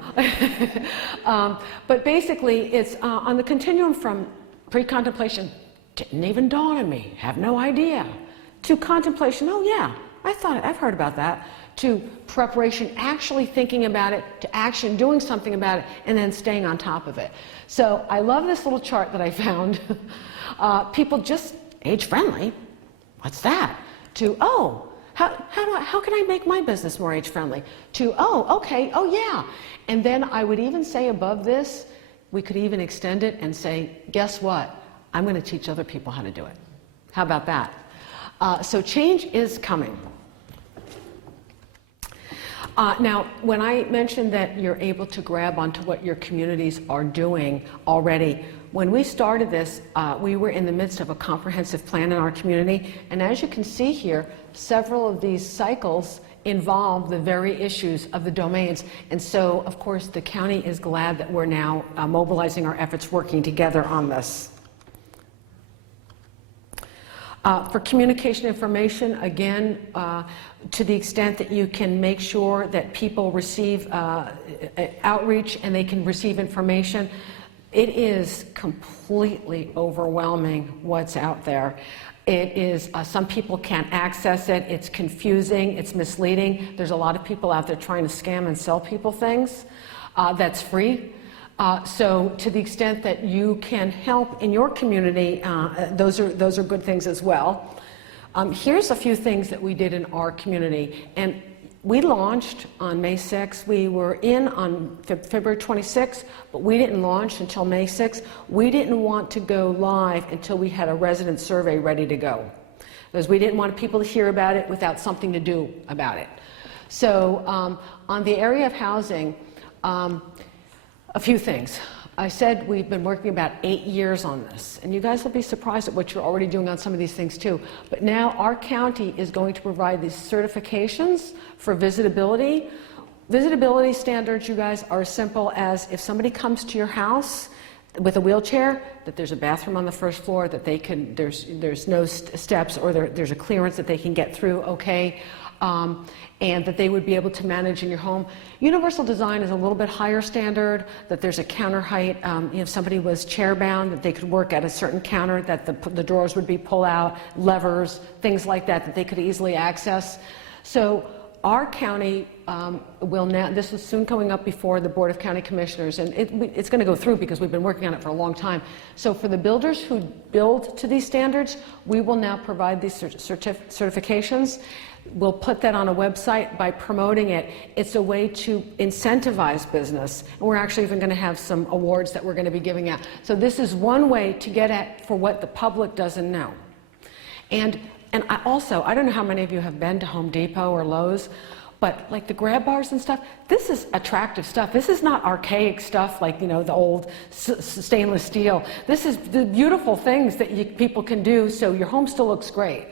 But basically, it's on the continuum from pre-contemplation, didn't even dawn on me, have no idea, to contemplation, oh yeah, I've heard about that, to preparation, actually thinking about it, to action, doing something about it, and then staying on top of it. So I love this little chart that I found. People just age-friendly. What's that? To, oh, How can I make my business more age-friendly? To, oh, okay, oh yeah. And then I would even say above this, we could even extend it and say, guess what? I'm going to teach other people how to do it. How about that? So change is coming. Now, when I mentioned that you're able to grab onto what your communities are doing already, when we started this, we were in the midst of a comprehensive plan in our community, and as you can see here, several of these cycles involve the very issues of the domains. And so, of course, the county is glad that we're now mobilizing our efforts, working together on this. For communication information, again, to the extent that you can make sure that people receive outreach and they can receive information, it is completely overwhelming what's out there. It is, some people can't access it, it's confusing, it's misleading. There's a lot of people out there trying to scam and sell people things that's free. So to the extent that you can help in your community, those are good things as well. Here's a few things that we did in our community. And we launched on May 6th. We were in on February 26th, but we didn't launch until May 6th. We didn't want to go live until we had a resident survey ready to go, because we didn't want people to hear about it without something to do about it. So on the area of housing, a few things. I said we've been working about 8 years on this, and you guys will be surprised at what you're already doing on some of these things too. But now our county is going to provide these certifications for visitability. Visitability standards, you guys, are as simple as if somebody comes to your house with a wheelchair, that there's a bathroom on the first floor, that they can, there's no steps, or there's a clearance that they can get through, okay? And that they would be able to manage in your home. Universal design is a little bit higher standard, that there's a counter height. If somebody was chair bound, that they could work at a certain counter, that the drawers would be pull out, levers, things like that, that they could easily access. So our county will now, this is soon coming up before the Board of County Commissioners, and it's going to go through because we've been working on it for a long time. So for the builders who build to these standards, we will now provide these certifications. We'll put that on a website by promoting it. It's a way to incentivize business. And we're actually even going to have some awards that we're going to be giving out. So this is one way to get at for what the public doesn't know. And I don't know how many of you have been to Home Depot or Lowe's, but like the grab bars and stuff, this is attractive stuff. This is not archaic stuff like, you know, the old stainless steel. This is the beautiful things that people can do so your home still looks great.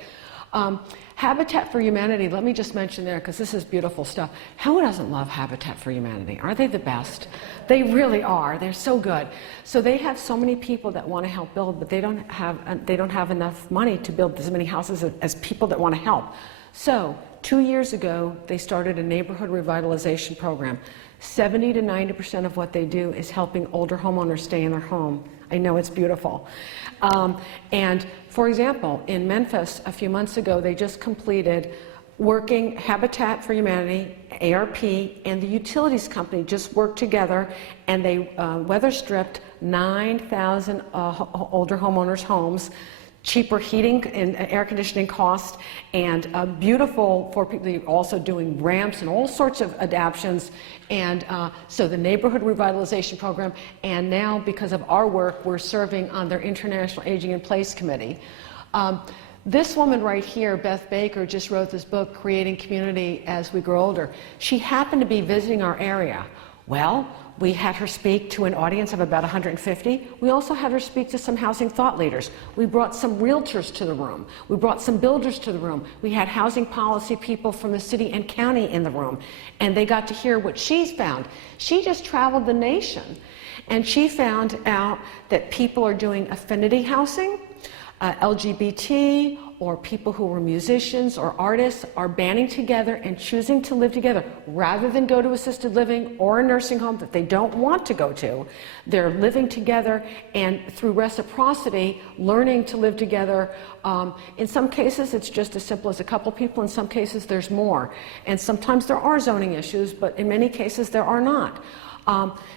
Habitat for Humanity, let me just mention there, because this is beautiful stuff. Who doesn't love Habitat for Humanity? Aren't they the best? They really are. They're so good. So they have so many people that want to help build, but they don't have enough money to build as many houses as people that want to help. So 2 years ago, they started a neighborhood revitalization program. 70 to 90% of what they do is helping older homeowners stay in their home. I know, it's beautiful. And for example, in Memphis a few months ago, they just completed working Habitat for Humanity, ARP, and the utilities company just worked together, and they weather stripped 9,000 older homeowners' homes, cheaper heating and air conditioning costs, and beautiful for people, also doing ramps and all sorts of adaptions. And so the neighborhood revitalization program, and now because of our work, we're serving on their International Aging in Place Committee. This woman right here, Beth Baker, just wrote this book, Creating Community as We Grow Older. She happened to be visiting our area. Well, we had her speak to an audience of about 150. We also had her speak to some housing thought leaders. We brought some realtors to the room. We brought some builders to the room. We had housing policy people from the city and county in the room. And they got to hear what she's found. She just traveled the nation. And she found out that people are doing affinity housing, LGBT, or people who were musicians or artists are banding together and choosing to live together rather than go to assisted living or a nursing home that they don't want to go to. They're living together and through reciprocity, learning to live together. In some cases, it's just as simple as a couple people. In some cases, there's more. And sometimes there are zoning issues, but in many cases, there are not.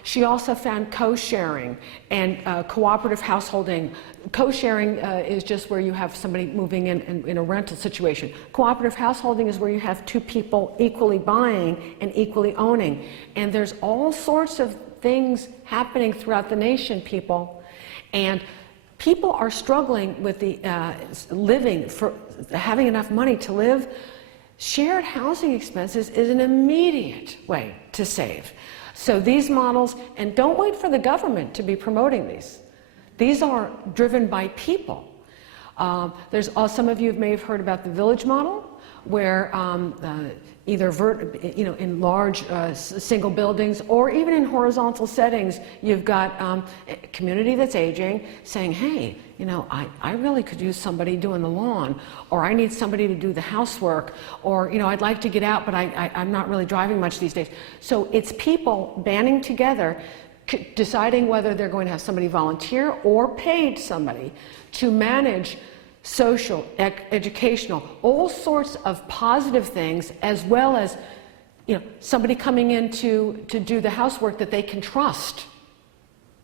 She also found co-sharing and cooperative householding. Co-sharing is just where you have somebody moving in a rental situation. Cooperative householding is where you have two people equally buying and equally owning. And there's all sorts of things happening throughout the nation, people. And people are struggling with the living, for having enough money to live. Shared housing expenses is an immediate way to save. So these models, and don't wait for the government to be promoting these. These are driven by people. Some of you may have heard about the village model, where either in large single buildings or even in horizontal settings, you've got a community that's aging saying, hey, I really could use somebody doing the lawn, or I need somebody to do the housework, or I'd like to get out, but I'm not really driving much these days. So it's people banding together, deciding whether they're going to have somebody volunteer or paid somebody to manage social, educational, all sorts of positive things, as well as somebody coming in to do the housework that they can trust.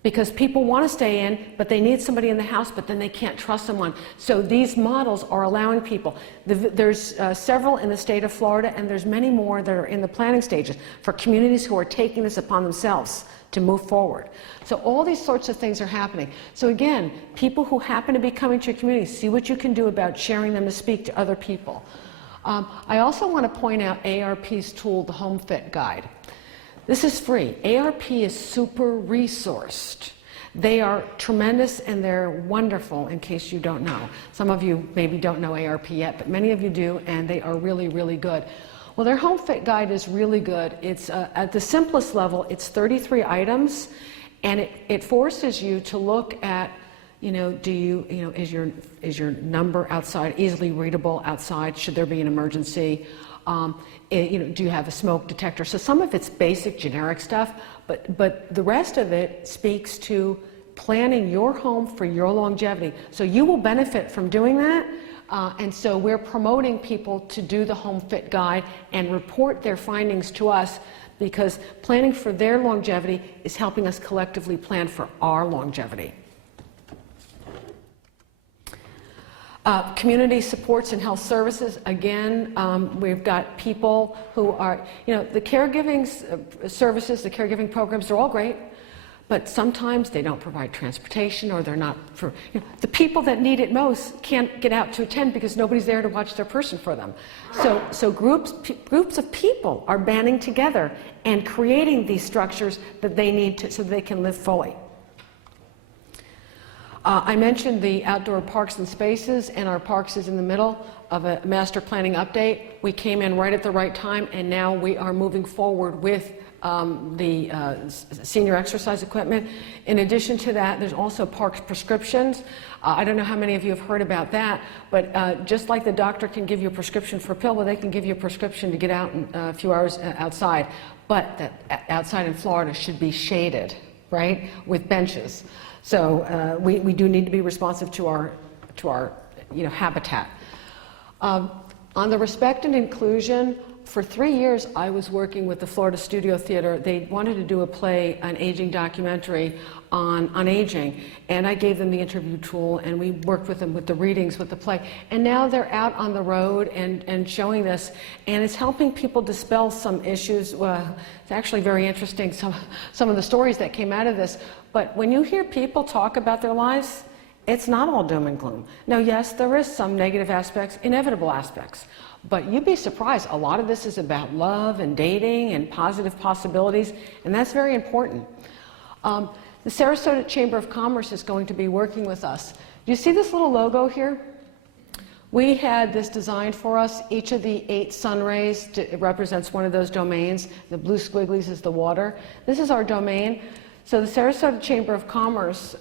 Because people want to stay in, but they need somebody in the house, but then they can't trust someone. So these models are allowing people. There's several in the state of Florida, and there's many more that are in the planning stages for communities who are taking this upon themselves to move forward. So all these sorts of things are happening. So again, people who happen to be coming to your community, see what you can do about sharing them to speak to other people. I also want to point out ARP's tool, the Home Fit Guide. This is free. ARP is super resourced. They are tremendous and they're wonderful, in case you don't know. Some of you maybe don't know ARP yet, but many of you do, and they are really, really good. Well, their Home Fit Guide is really good. It's at the simplest level, it's 33 items, and it forces you to look at, is your number outside easily readable outside? Should there be an emergency? Do you have a smoke detector? So some of it's basic generic stuff, but the rest of it speaks to planning your home for your longevity. So you will benefit from doing that. And so we're promoting people to do the Home Fit Guide and report their findings to us, because planning for their longevity is helping us collectively plan for our longevity. Community supports and health services. Again, we've got people who are, the caregiving services, the caregiving programs, they're all great, but sometimes they don't provide transportation, or they're not for, the people that need it most can't get out to attend because nobody's there to watch their person for them. So groups of people are banding together and creating these structures that they need to, so that they can live fully. I mentioned the outdoor parks and spaces, and our parks is in the middle of a master planning update. We came in right at the right time, and now we are moving forward with the senior exercise equipment. In addition to that, there's also park prescriptions. I don't know how many of you have heard about that, but just like the doctor can give you a prescription for a pill, well, they can give you a prescription to get out in a few hours outside. But that outside in Florida should be shaded, right, with benches. So we do need to be responsive to our habitat. On the respect and inclusion, for 3 years I was working with the Florida Studio Theater. They wanted to do a play, an aging documentary on aging, and I gave them the interview tool, and we worked with them with the readings, with the play. And now they're out on the road and showing this, and it's helping people dispel some issues. Well, it's actually very interesting, some of the stories that came out of this. But when you hear people talk about their lives, it's not all doom and gloom. Now, yes, there is some negative aspects, inevitable aspects, but you'd be surprised. A lot of this is about love and dating and positive possibilities, and that's very important. The Sarasota Chamber of Commerce is going to be working with us. Do you see this little logo here? We had this designed for us. Each of the 8 sun rays represents one of those domains. The blue squigglies is the water. This is our domain. So the Sarasota Chamber of Commerce,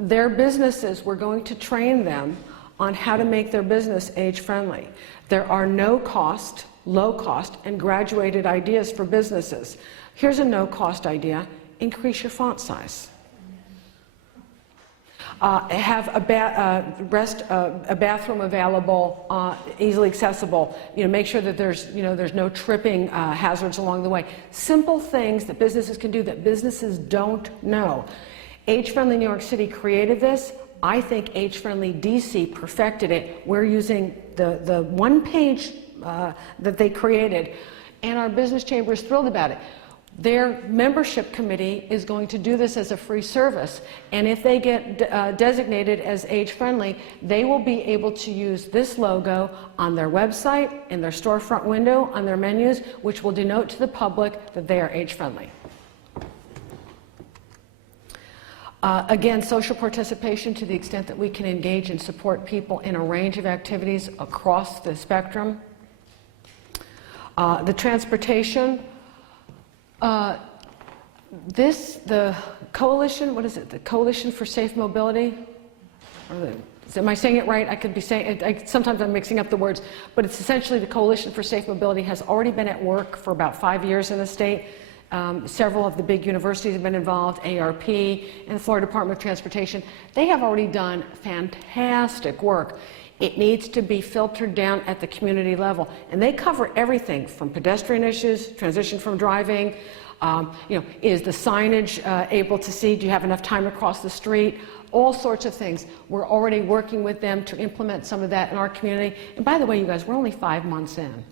their businesses, we're going to train them on how to make their business age-friendly. There are no-cost, low-cost, and graduated ideas for businesses. Here's a no-cost idea: increase your font size. Have a bathroom available, easily accessible. Make sure that there's no tripping hazards along the way. Simple things that businesses can do that businesses don't know. Age-Friendly New York City created this. I think Age-Friendly DC perfected it. We're using the one page that they created, and our business chamber is thrilled about it. Their membership committee is going to do this as a free service, and if they get designated as age-friendly, they will be able to use this logo on their website, in their storefront window, on their menus, which will denote to the public that they are age-friendly. Again, social participation to the extent that we can engage and support people in a range of activities across the spectrum. The transportation. The coalition, what is it? The Coalition for Safe Mobility? Am I saying it right? I could be saying it. Sometimes I'm mixing up the words, but it's essentially the Coalition for Safe Mobility has already been at work for about 5 years in the state. Several of the big universities have been involved, ARP and the Florida Department of Transportation. They have already done fantastic work. It needs to be filtered down at the community level. And they cover everything from pedestrian issues, transition from driving, is the signage able to see, do you have enough time across the street, all sorts of things. We're already working with them to implement some of that in our community. And by the way, you guys, we're only 5 months in.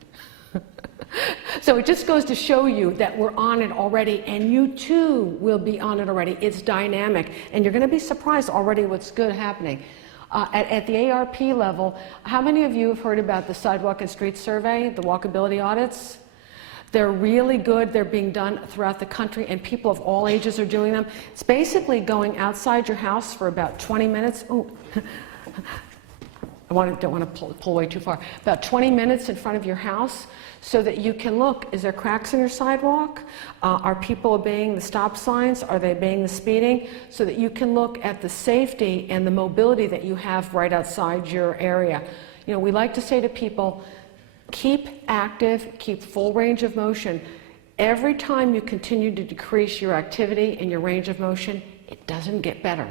So it just goes to show you that we're on it already, and you too will be on it already. It's dynamic, and you're going to be surprised already what's good happening. At the ARP level, how many of you have heard about the Sidewalk and Street Survey, the walkability audits? They're really good. They're being done throughout the country, and people of all ages are doing them. It's basically going outside your house for about 20 minutes. Oh, don't want to pull away too far. About 20 minutes in front of your house so that you can look, is there cracks in your sidewalk? Are people obeying the stop signs? Are they obeying the speeding? So that you can look at the safety and the mobility that you have right outside your area. We like to say to people, keep active, keep full range of motion. Every time you continue to decrease your activity and your range of motion, it doesn't get better.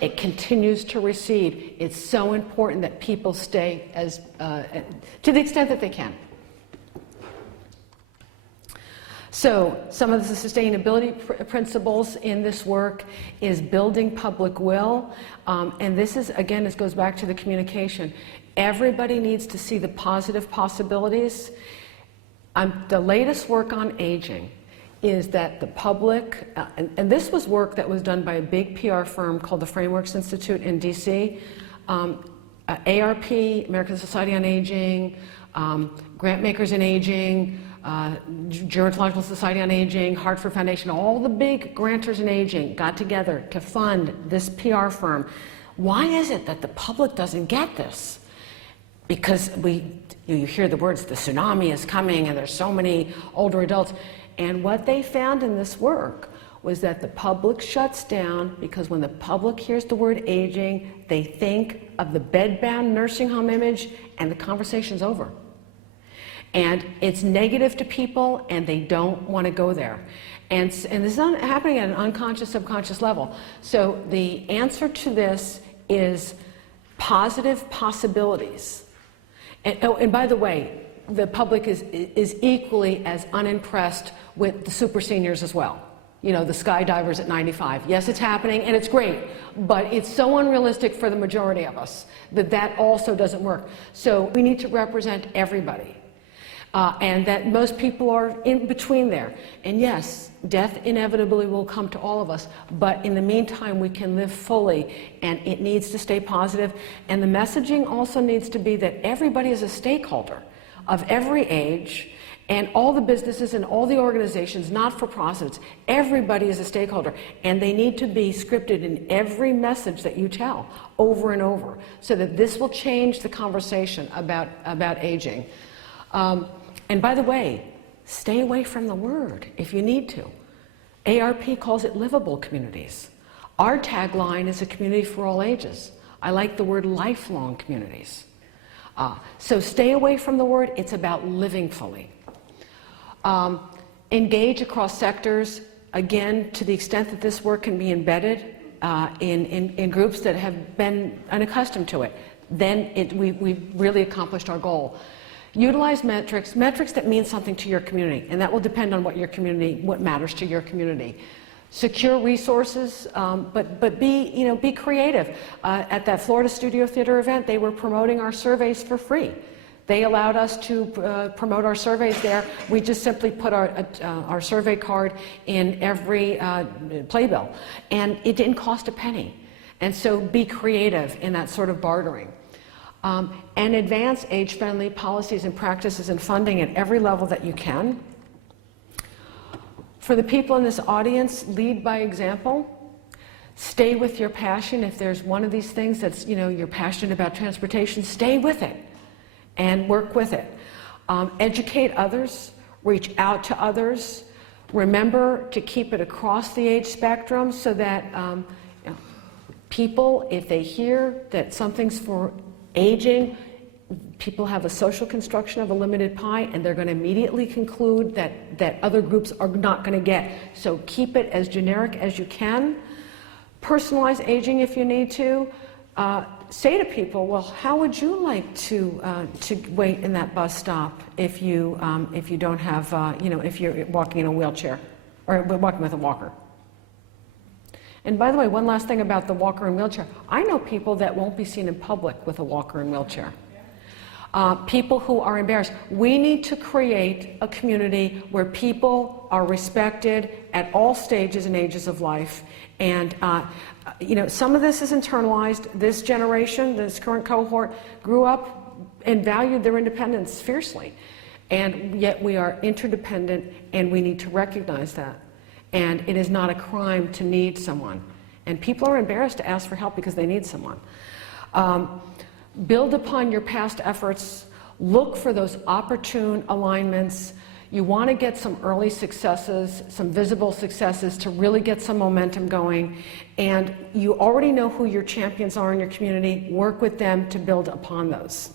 It continues to recede. It's so important that people stay as to the extent that they can. So some of the sustainability principles in this work is building public will, and this is, again, this goes back to the communication. Everybody needs to see the positive possibilities. The latest work on aging is that the public, and this was work that was done by a big PR firm called the Frameworks Institute in DC, ARP, American Society on Aging, Grant Makers in Aging, Gerontological Society on Aging, Hartford Foundation, all the big grantors in aging got together to fund this PR firm. Why is it that the public doesn't get this? Because you hear the words, the tsunami is coming and there's so many older adults. And what they found in this work was that the public shuts down because when the public hears the word aging, they think of the bedbound nursing home image and the conversation's over. And it's negative to people and they don't want to go there. And this is happening at an unconscious, subconscious level. So the answer to this is positive possibilities. And by the way, the public is equally as unimpressed with the super seniors as well. The skydivers at 95. Yes, it's happening and it's great, but it's so unrealistic for the majority of us that also doesn't work. So we need to represent everybody. And that most people are in between there. And yes, death inevitably will come to all of us, but in the meantime, we can live fully, and it needs to stay positive. And the messaging also needs to be that everybody is a stakeholder of every age, and all the businesses and all the organizations, not-for-profits, everybody is a stakeholder, and they need to be scripted in every message that you tell over and over, so that this will change the conversation about aging. And by the way, stay away from the word if you need to. ARP calls it livable communities. Our tagline is a community for all ages. I like the word lifelong communities. So stay away from the word. It's about living fully. Engage across sectors. Again, to the extent that this work can be embedded in groups that have been unaccustomed to it, then we really accomplished our goal. Utilize metrics that mean something to your community, and that will depend on what matters to your community. Secure resources, but be creative. At that Florida Studio Theater event, they were promoting our surveys for free. They allowed us to promote our surveys there. We just simply put our survey card in every playbill, and it didn't cost a penny. And so be creative in that sort of bartering. And advance age-friendly policies and practices and funding at every level that you can. For the people in this audience, lead by example. Stay with your passion. If there's one of these things that's, you're passionate about transportation, stay with it and work with it. Educate others, reach out to others. Remember to keep it across the age spectrum so that people, if they hear that something's for aging, people have a social construction of a limited pie, and they're going to immediately conclude that other groups are not going to get. So keep it as generic as you can. Personalize aging if you need to. Say to people, well, how would you like to wait in that bus stop if you don't have, if you're walking in a wheelchair or walking with a walker? And by the way, one last thing about the walker and wheelchair. I know people that won't be seen in public with a walker and wheelchair. People who are embarrassed. We need to create a community where people are respected at all stages and ages of life. And some of this is internalized. This generation, this current cohort, grew up and valued their independence fiercely. And yet we are interdependent, and we need to recognize that. And it is not a crime to need someone. And people are embarrassed to ask for help because they need someone. Build upon your past efforts. Look for those opportune alignments. You want to get some early successes, some visible successes to really get some momentum going. And you already know who your champions are in your community. Work with them to build upon those.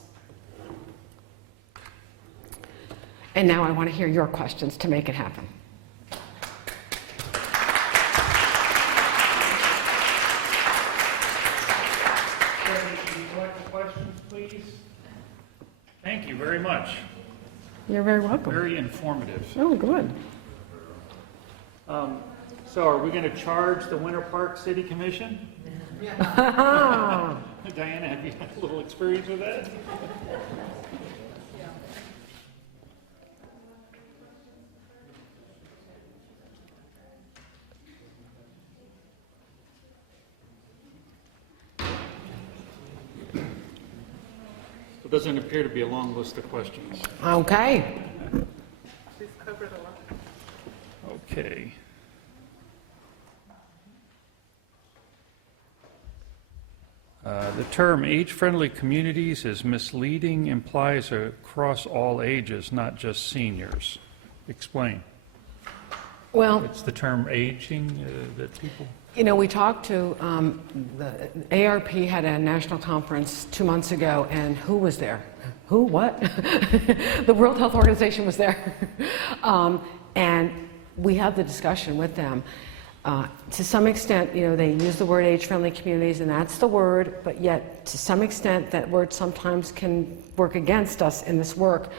And now I want to hear your questions to make it happen. Thank you very much. You're very welcome. Very informative. Oh, good. So are we going to charge the Winter Park City Commission? Diana, have you had a little experience with that? It doesn't appear to be a long list of questions. Okay. She's covered a lot. Okay. The term age-friendly communities is misleading, implies across all ages, not just seniors. Explain. Well, It's the term aging that people... we talked to, the ARP had a national conference 2 months ago, and who was there? Who, what? The World Health Organization was there. And we had the discussion with them. To some extent, they use the word age-friendly communities, and that's the word, but yet, to some extent, that word sometimes can work against us in this work.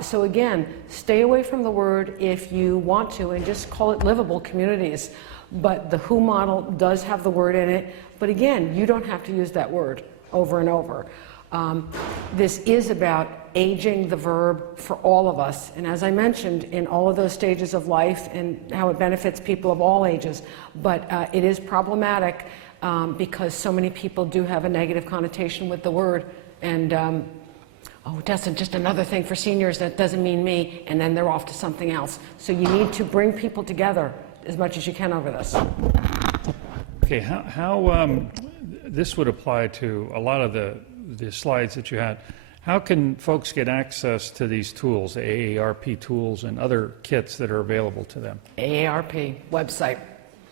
So again, stay away from the word if you want to, and just call it livable communities. But the WHO model does have the word in it, but again, you don't have to use that word over and over. This is about aging the verb for all of us, and as I mentioned, in all of those stages of life and how it benefits people of all ages. But it is problematic because so many people do have a negative connotation with the word, and oh, that's just another thing for seniors, that doesn't mean me, and then they're off to something else. So you need to bring people together as much as you can over this. Okay, how this would apply to a lot of the slides that you had. How can folks get access to these tools, the AARP tools and other kits that are available to them? AARP website.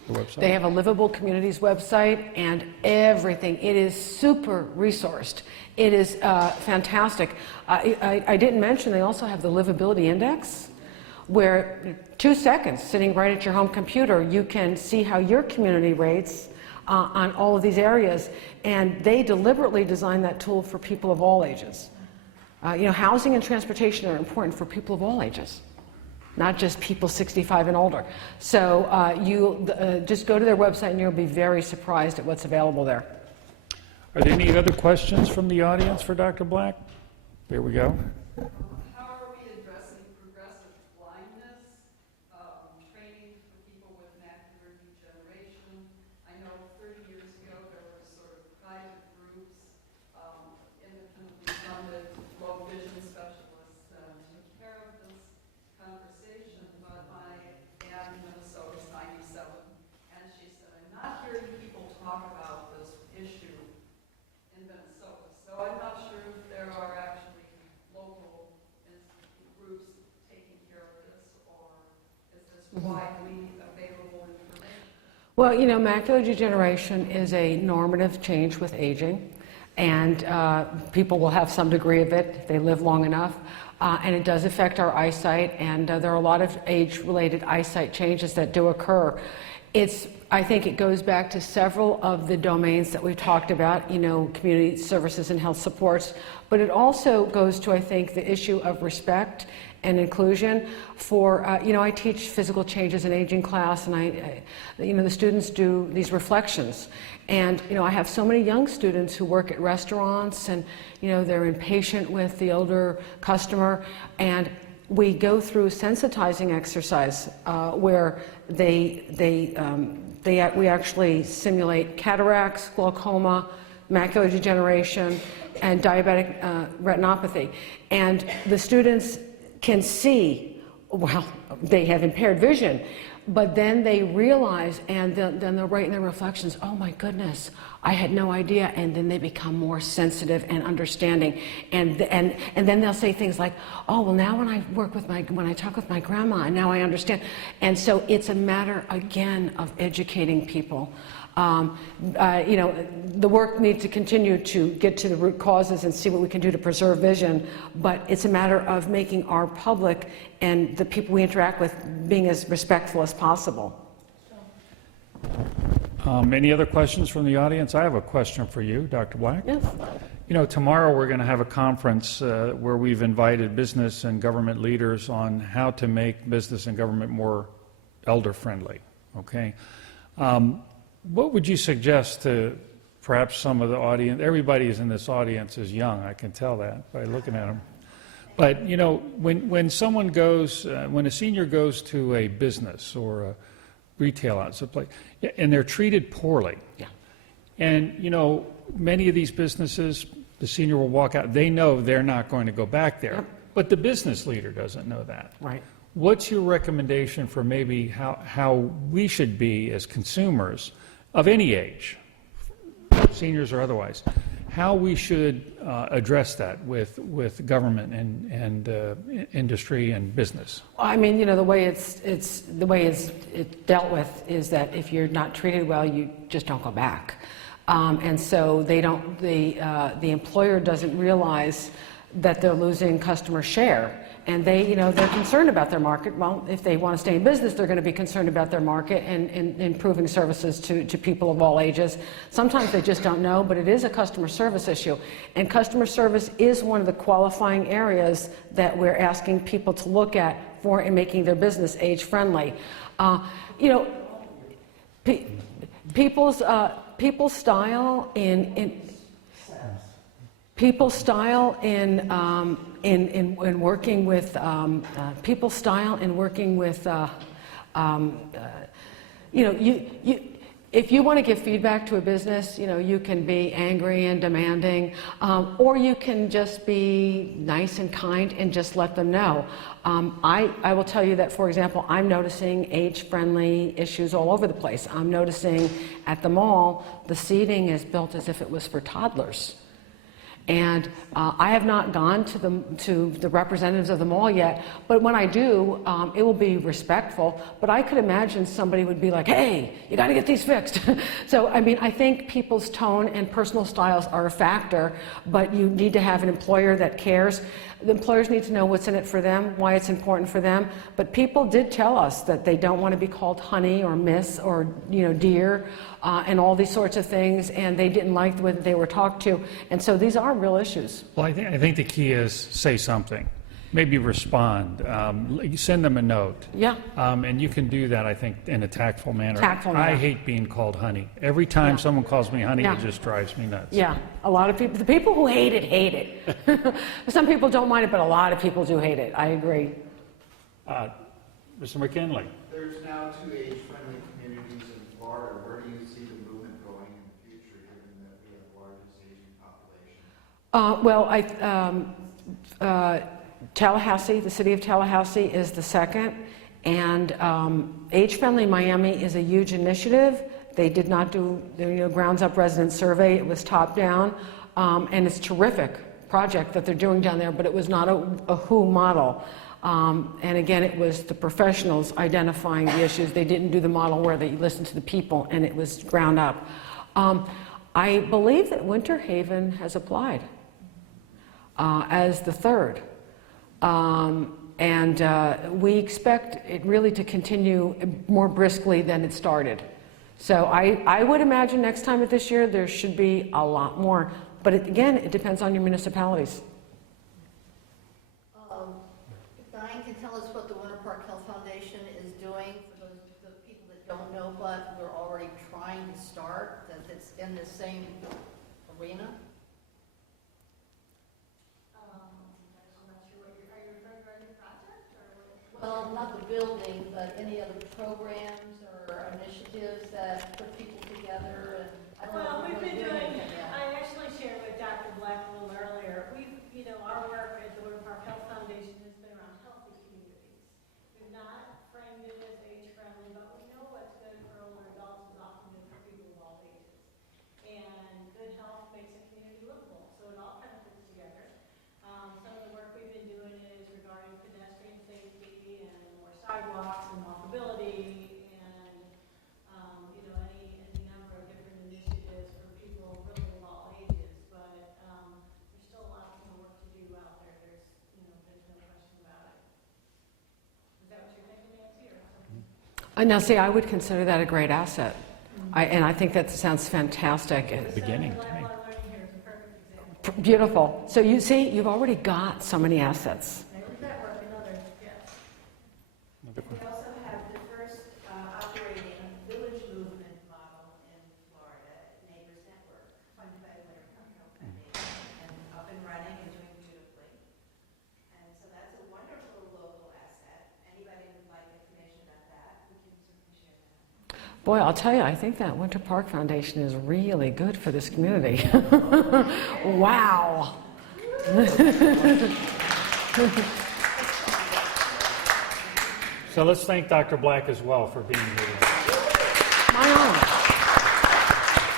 The website? They have a Livable Communities website and everything. It is super resourced. It is fantastic. I didn't mention they also have the Livability Index, where 2 seconds, sitting right at your home computer, you can see how your community rates on all of these areas, and they deliberately designed that tool for people of all ages. Housing and transportation are important for people of all ages, not just people 65 and older. So just go to their website and you'll be very surprised at what's available there. Are there any other questions from the audience for Dr. Black? There we go. How are we addressing progressive blindness, training for people with macular degeneration? I know 30 years ago there were sort of private groups, independently funded, low vision specialists took care of this conversation, but my aunt in Minnesota is 97, and she said, I'm not hearing people talk about this issue in Minnesota, so I'm not sure if there are actually local groups taking care of this, or is this widely available information? Well, macular degeneration is a normative change with aging, and people will have some degree of it if they live long enough, and it does affect our eyesight, and there are a lot of age-related eyesight changes that do occur. I think it goes back to several of the domains that we've talked about, community services and health supports, but it also goes to, I think, the issue of respect and inclusion for, I teach physical changes in aging class, and the students do these reflections. And, I have so many young students who work at restaurants, and, they're impatient with the older customer, and we go through sensitizing exercise where we actually simulate cataracts, glaucoma, macular degeneration, and diabetic retinopathy. And the students can see, well, they have impaired vision, but then they realize, and then they'll write in their reflections, oh my goodness, I had no idea, and then they become more sensitive and understanding, and then they'll say things like, oh, well, now when I talk with my grandma, and now I understand. And so it's a matter, again, of educating people. The work needs to continue to get to the root causes and see what we can do to preserve vision, but it's a matter of making our public and the people we interact with being as respectful as possible. Any other questions from the audience? I have a question for you, Dr. Black. Yes. Tomorrow we're going to have a conference where we've invited business and government leaders on how to make business and government more elder-friendly, okay? What would you suggest to perhaps some of the audience? Everybody in this audience is young, I can tell that by looking at them. But, when someone goes, when a senior goes to a business or a retail outlet, and they're treated poorly. Yeah. And, many of these businesses, the senior will walk out, they know they're not going to go back there. Yep. But the business leader doesn't know that. Right. What's your recommendation for maybe how we should be as consumers of any age, seniors or otherwise, how we should address that with government and industry and business? I mean, the way it's dealt with is that if you're not treated well, you just don't go back, and so the employer doesn't realize that they're losing customer share, and they're concerned about their market. Well, if they want to stay in business, they're going to be concerned about their market and improving services to people of all ages. Sometimes they just don't know, but it is a customer service issue, and customer service is one of the qualifying areas that we're asking people to look at for in making their business age-friendly. People's style in people's style in working with people's style in working with if you want to give feedback to a business, you can be angry and demanding, or you can just be nice and kind and just let them know. I will tell you that, for example, I'm noticing age-friendly issues all over the place. I'm noticing at the mall, the seating is built as if it was for toddlers. And I have not gone to the representatives of the mall yet, but when I do, it will be respectful. But I could imagine somebody would be like, hey, you got to get these fixed. So, I mean, I think people's tone and personal styles are a factor, but you need to have an employer that cares. The employers need to know what's in it for them, why it's important for them. But people did tell us that they don't want to be called honey or miss or, dear, and all these sorts of things, and they didn't like the way that they were talked to. And so these are real issues. Well, I think the key is say something. Maybe respond. Send them a note. Yeah. And you can do that, I think, in a tactful manner. Tactful I manner. hate being called honey. Every time someone calls me honey, Yeah. it just drives me nuts. Yeah, a lot of people, the people who hate it. Some people don't mind it, but a lot of people do hate it. I agree. Mr. McKinley. There's now 2 age-friendly communities in Florida. Where do you see the movement going in the future, given that we have the largest aging population? Tallahassee, the city of Tallahassee is the second, and Age Friendly Miami is a huge initiative. They did not do the grounds up resident survey. It was top down, and it's a terrific project that they're doing down there, but it was not a WHO model. And again, it was the professionals identifying the issues. They didn't do the model where they listened to the people, and it was ground up. I believe that Winter Haven has applied as the third. We expect it really to continue more briskly than it started. So I would imagine next time at this year there should be a lot more. But again, it depends on your municipalities. If Diane can tell us what the Winter Park Health Foundation is doing for the people that don't know, but we're already trying to start, that it's in the same arena. Well, not the building, but any other programs or initiatives that put people together, and I don't know. Well, if we've we're been really doing, anything yet. I actually shared with Dr. Black a little earlier, our work at the Winter Park Health Foundation has been around healthy communities. We've not framed it as age friendly, but we know what's good for older adults is often good for people of all ages. And good health makes a community livable, so it all kind of fits together. Some of the work we've been doing is regarding pedestrian safety and more sidewalks and walkability and, any number of different initiatives for people really of all ages. But there's still a lot more work to do out there. There's no question about it. Is that what you're thinking, Nancy, or something? Now, see, I would consider that a great asset. And I think that sounds fantastic. Beginning to me. Lifelong learning here is a perfect example. Beautiful. So you see, you've already got so many assets. There's that work and others, yes. We also have the first operating village movement model in Florida, Neighbors Network, funded by the Winter Park Health Foundation, and up and running and doing beautifully. And so that's a wonderful local asset. Anybody would like information about that, we can certainly share that. Boy, I'll tell you, I think that Winter Park Foundation is really good for this community. Wow. So let's thank Dr. Black as well for being here. My honor.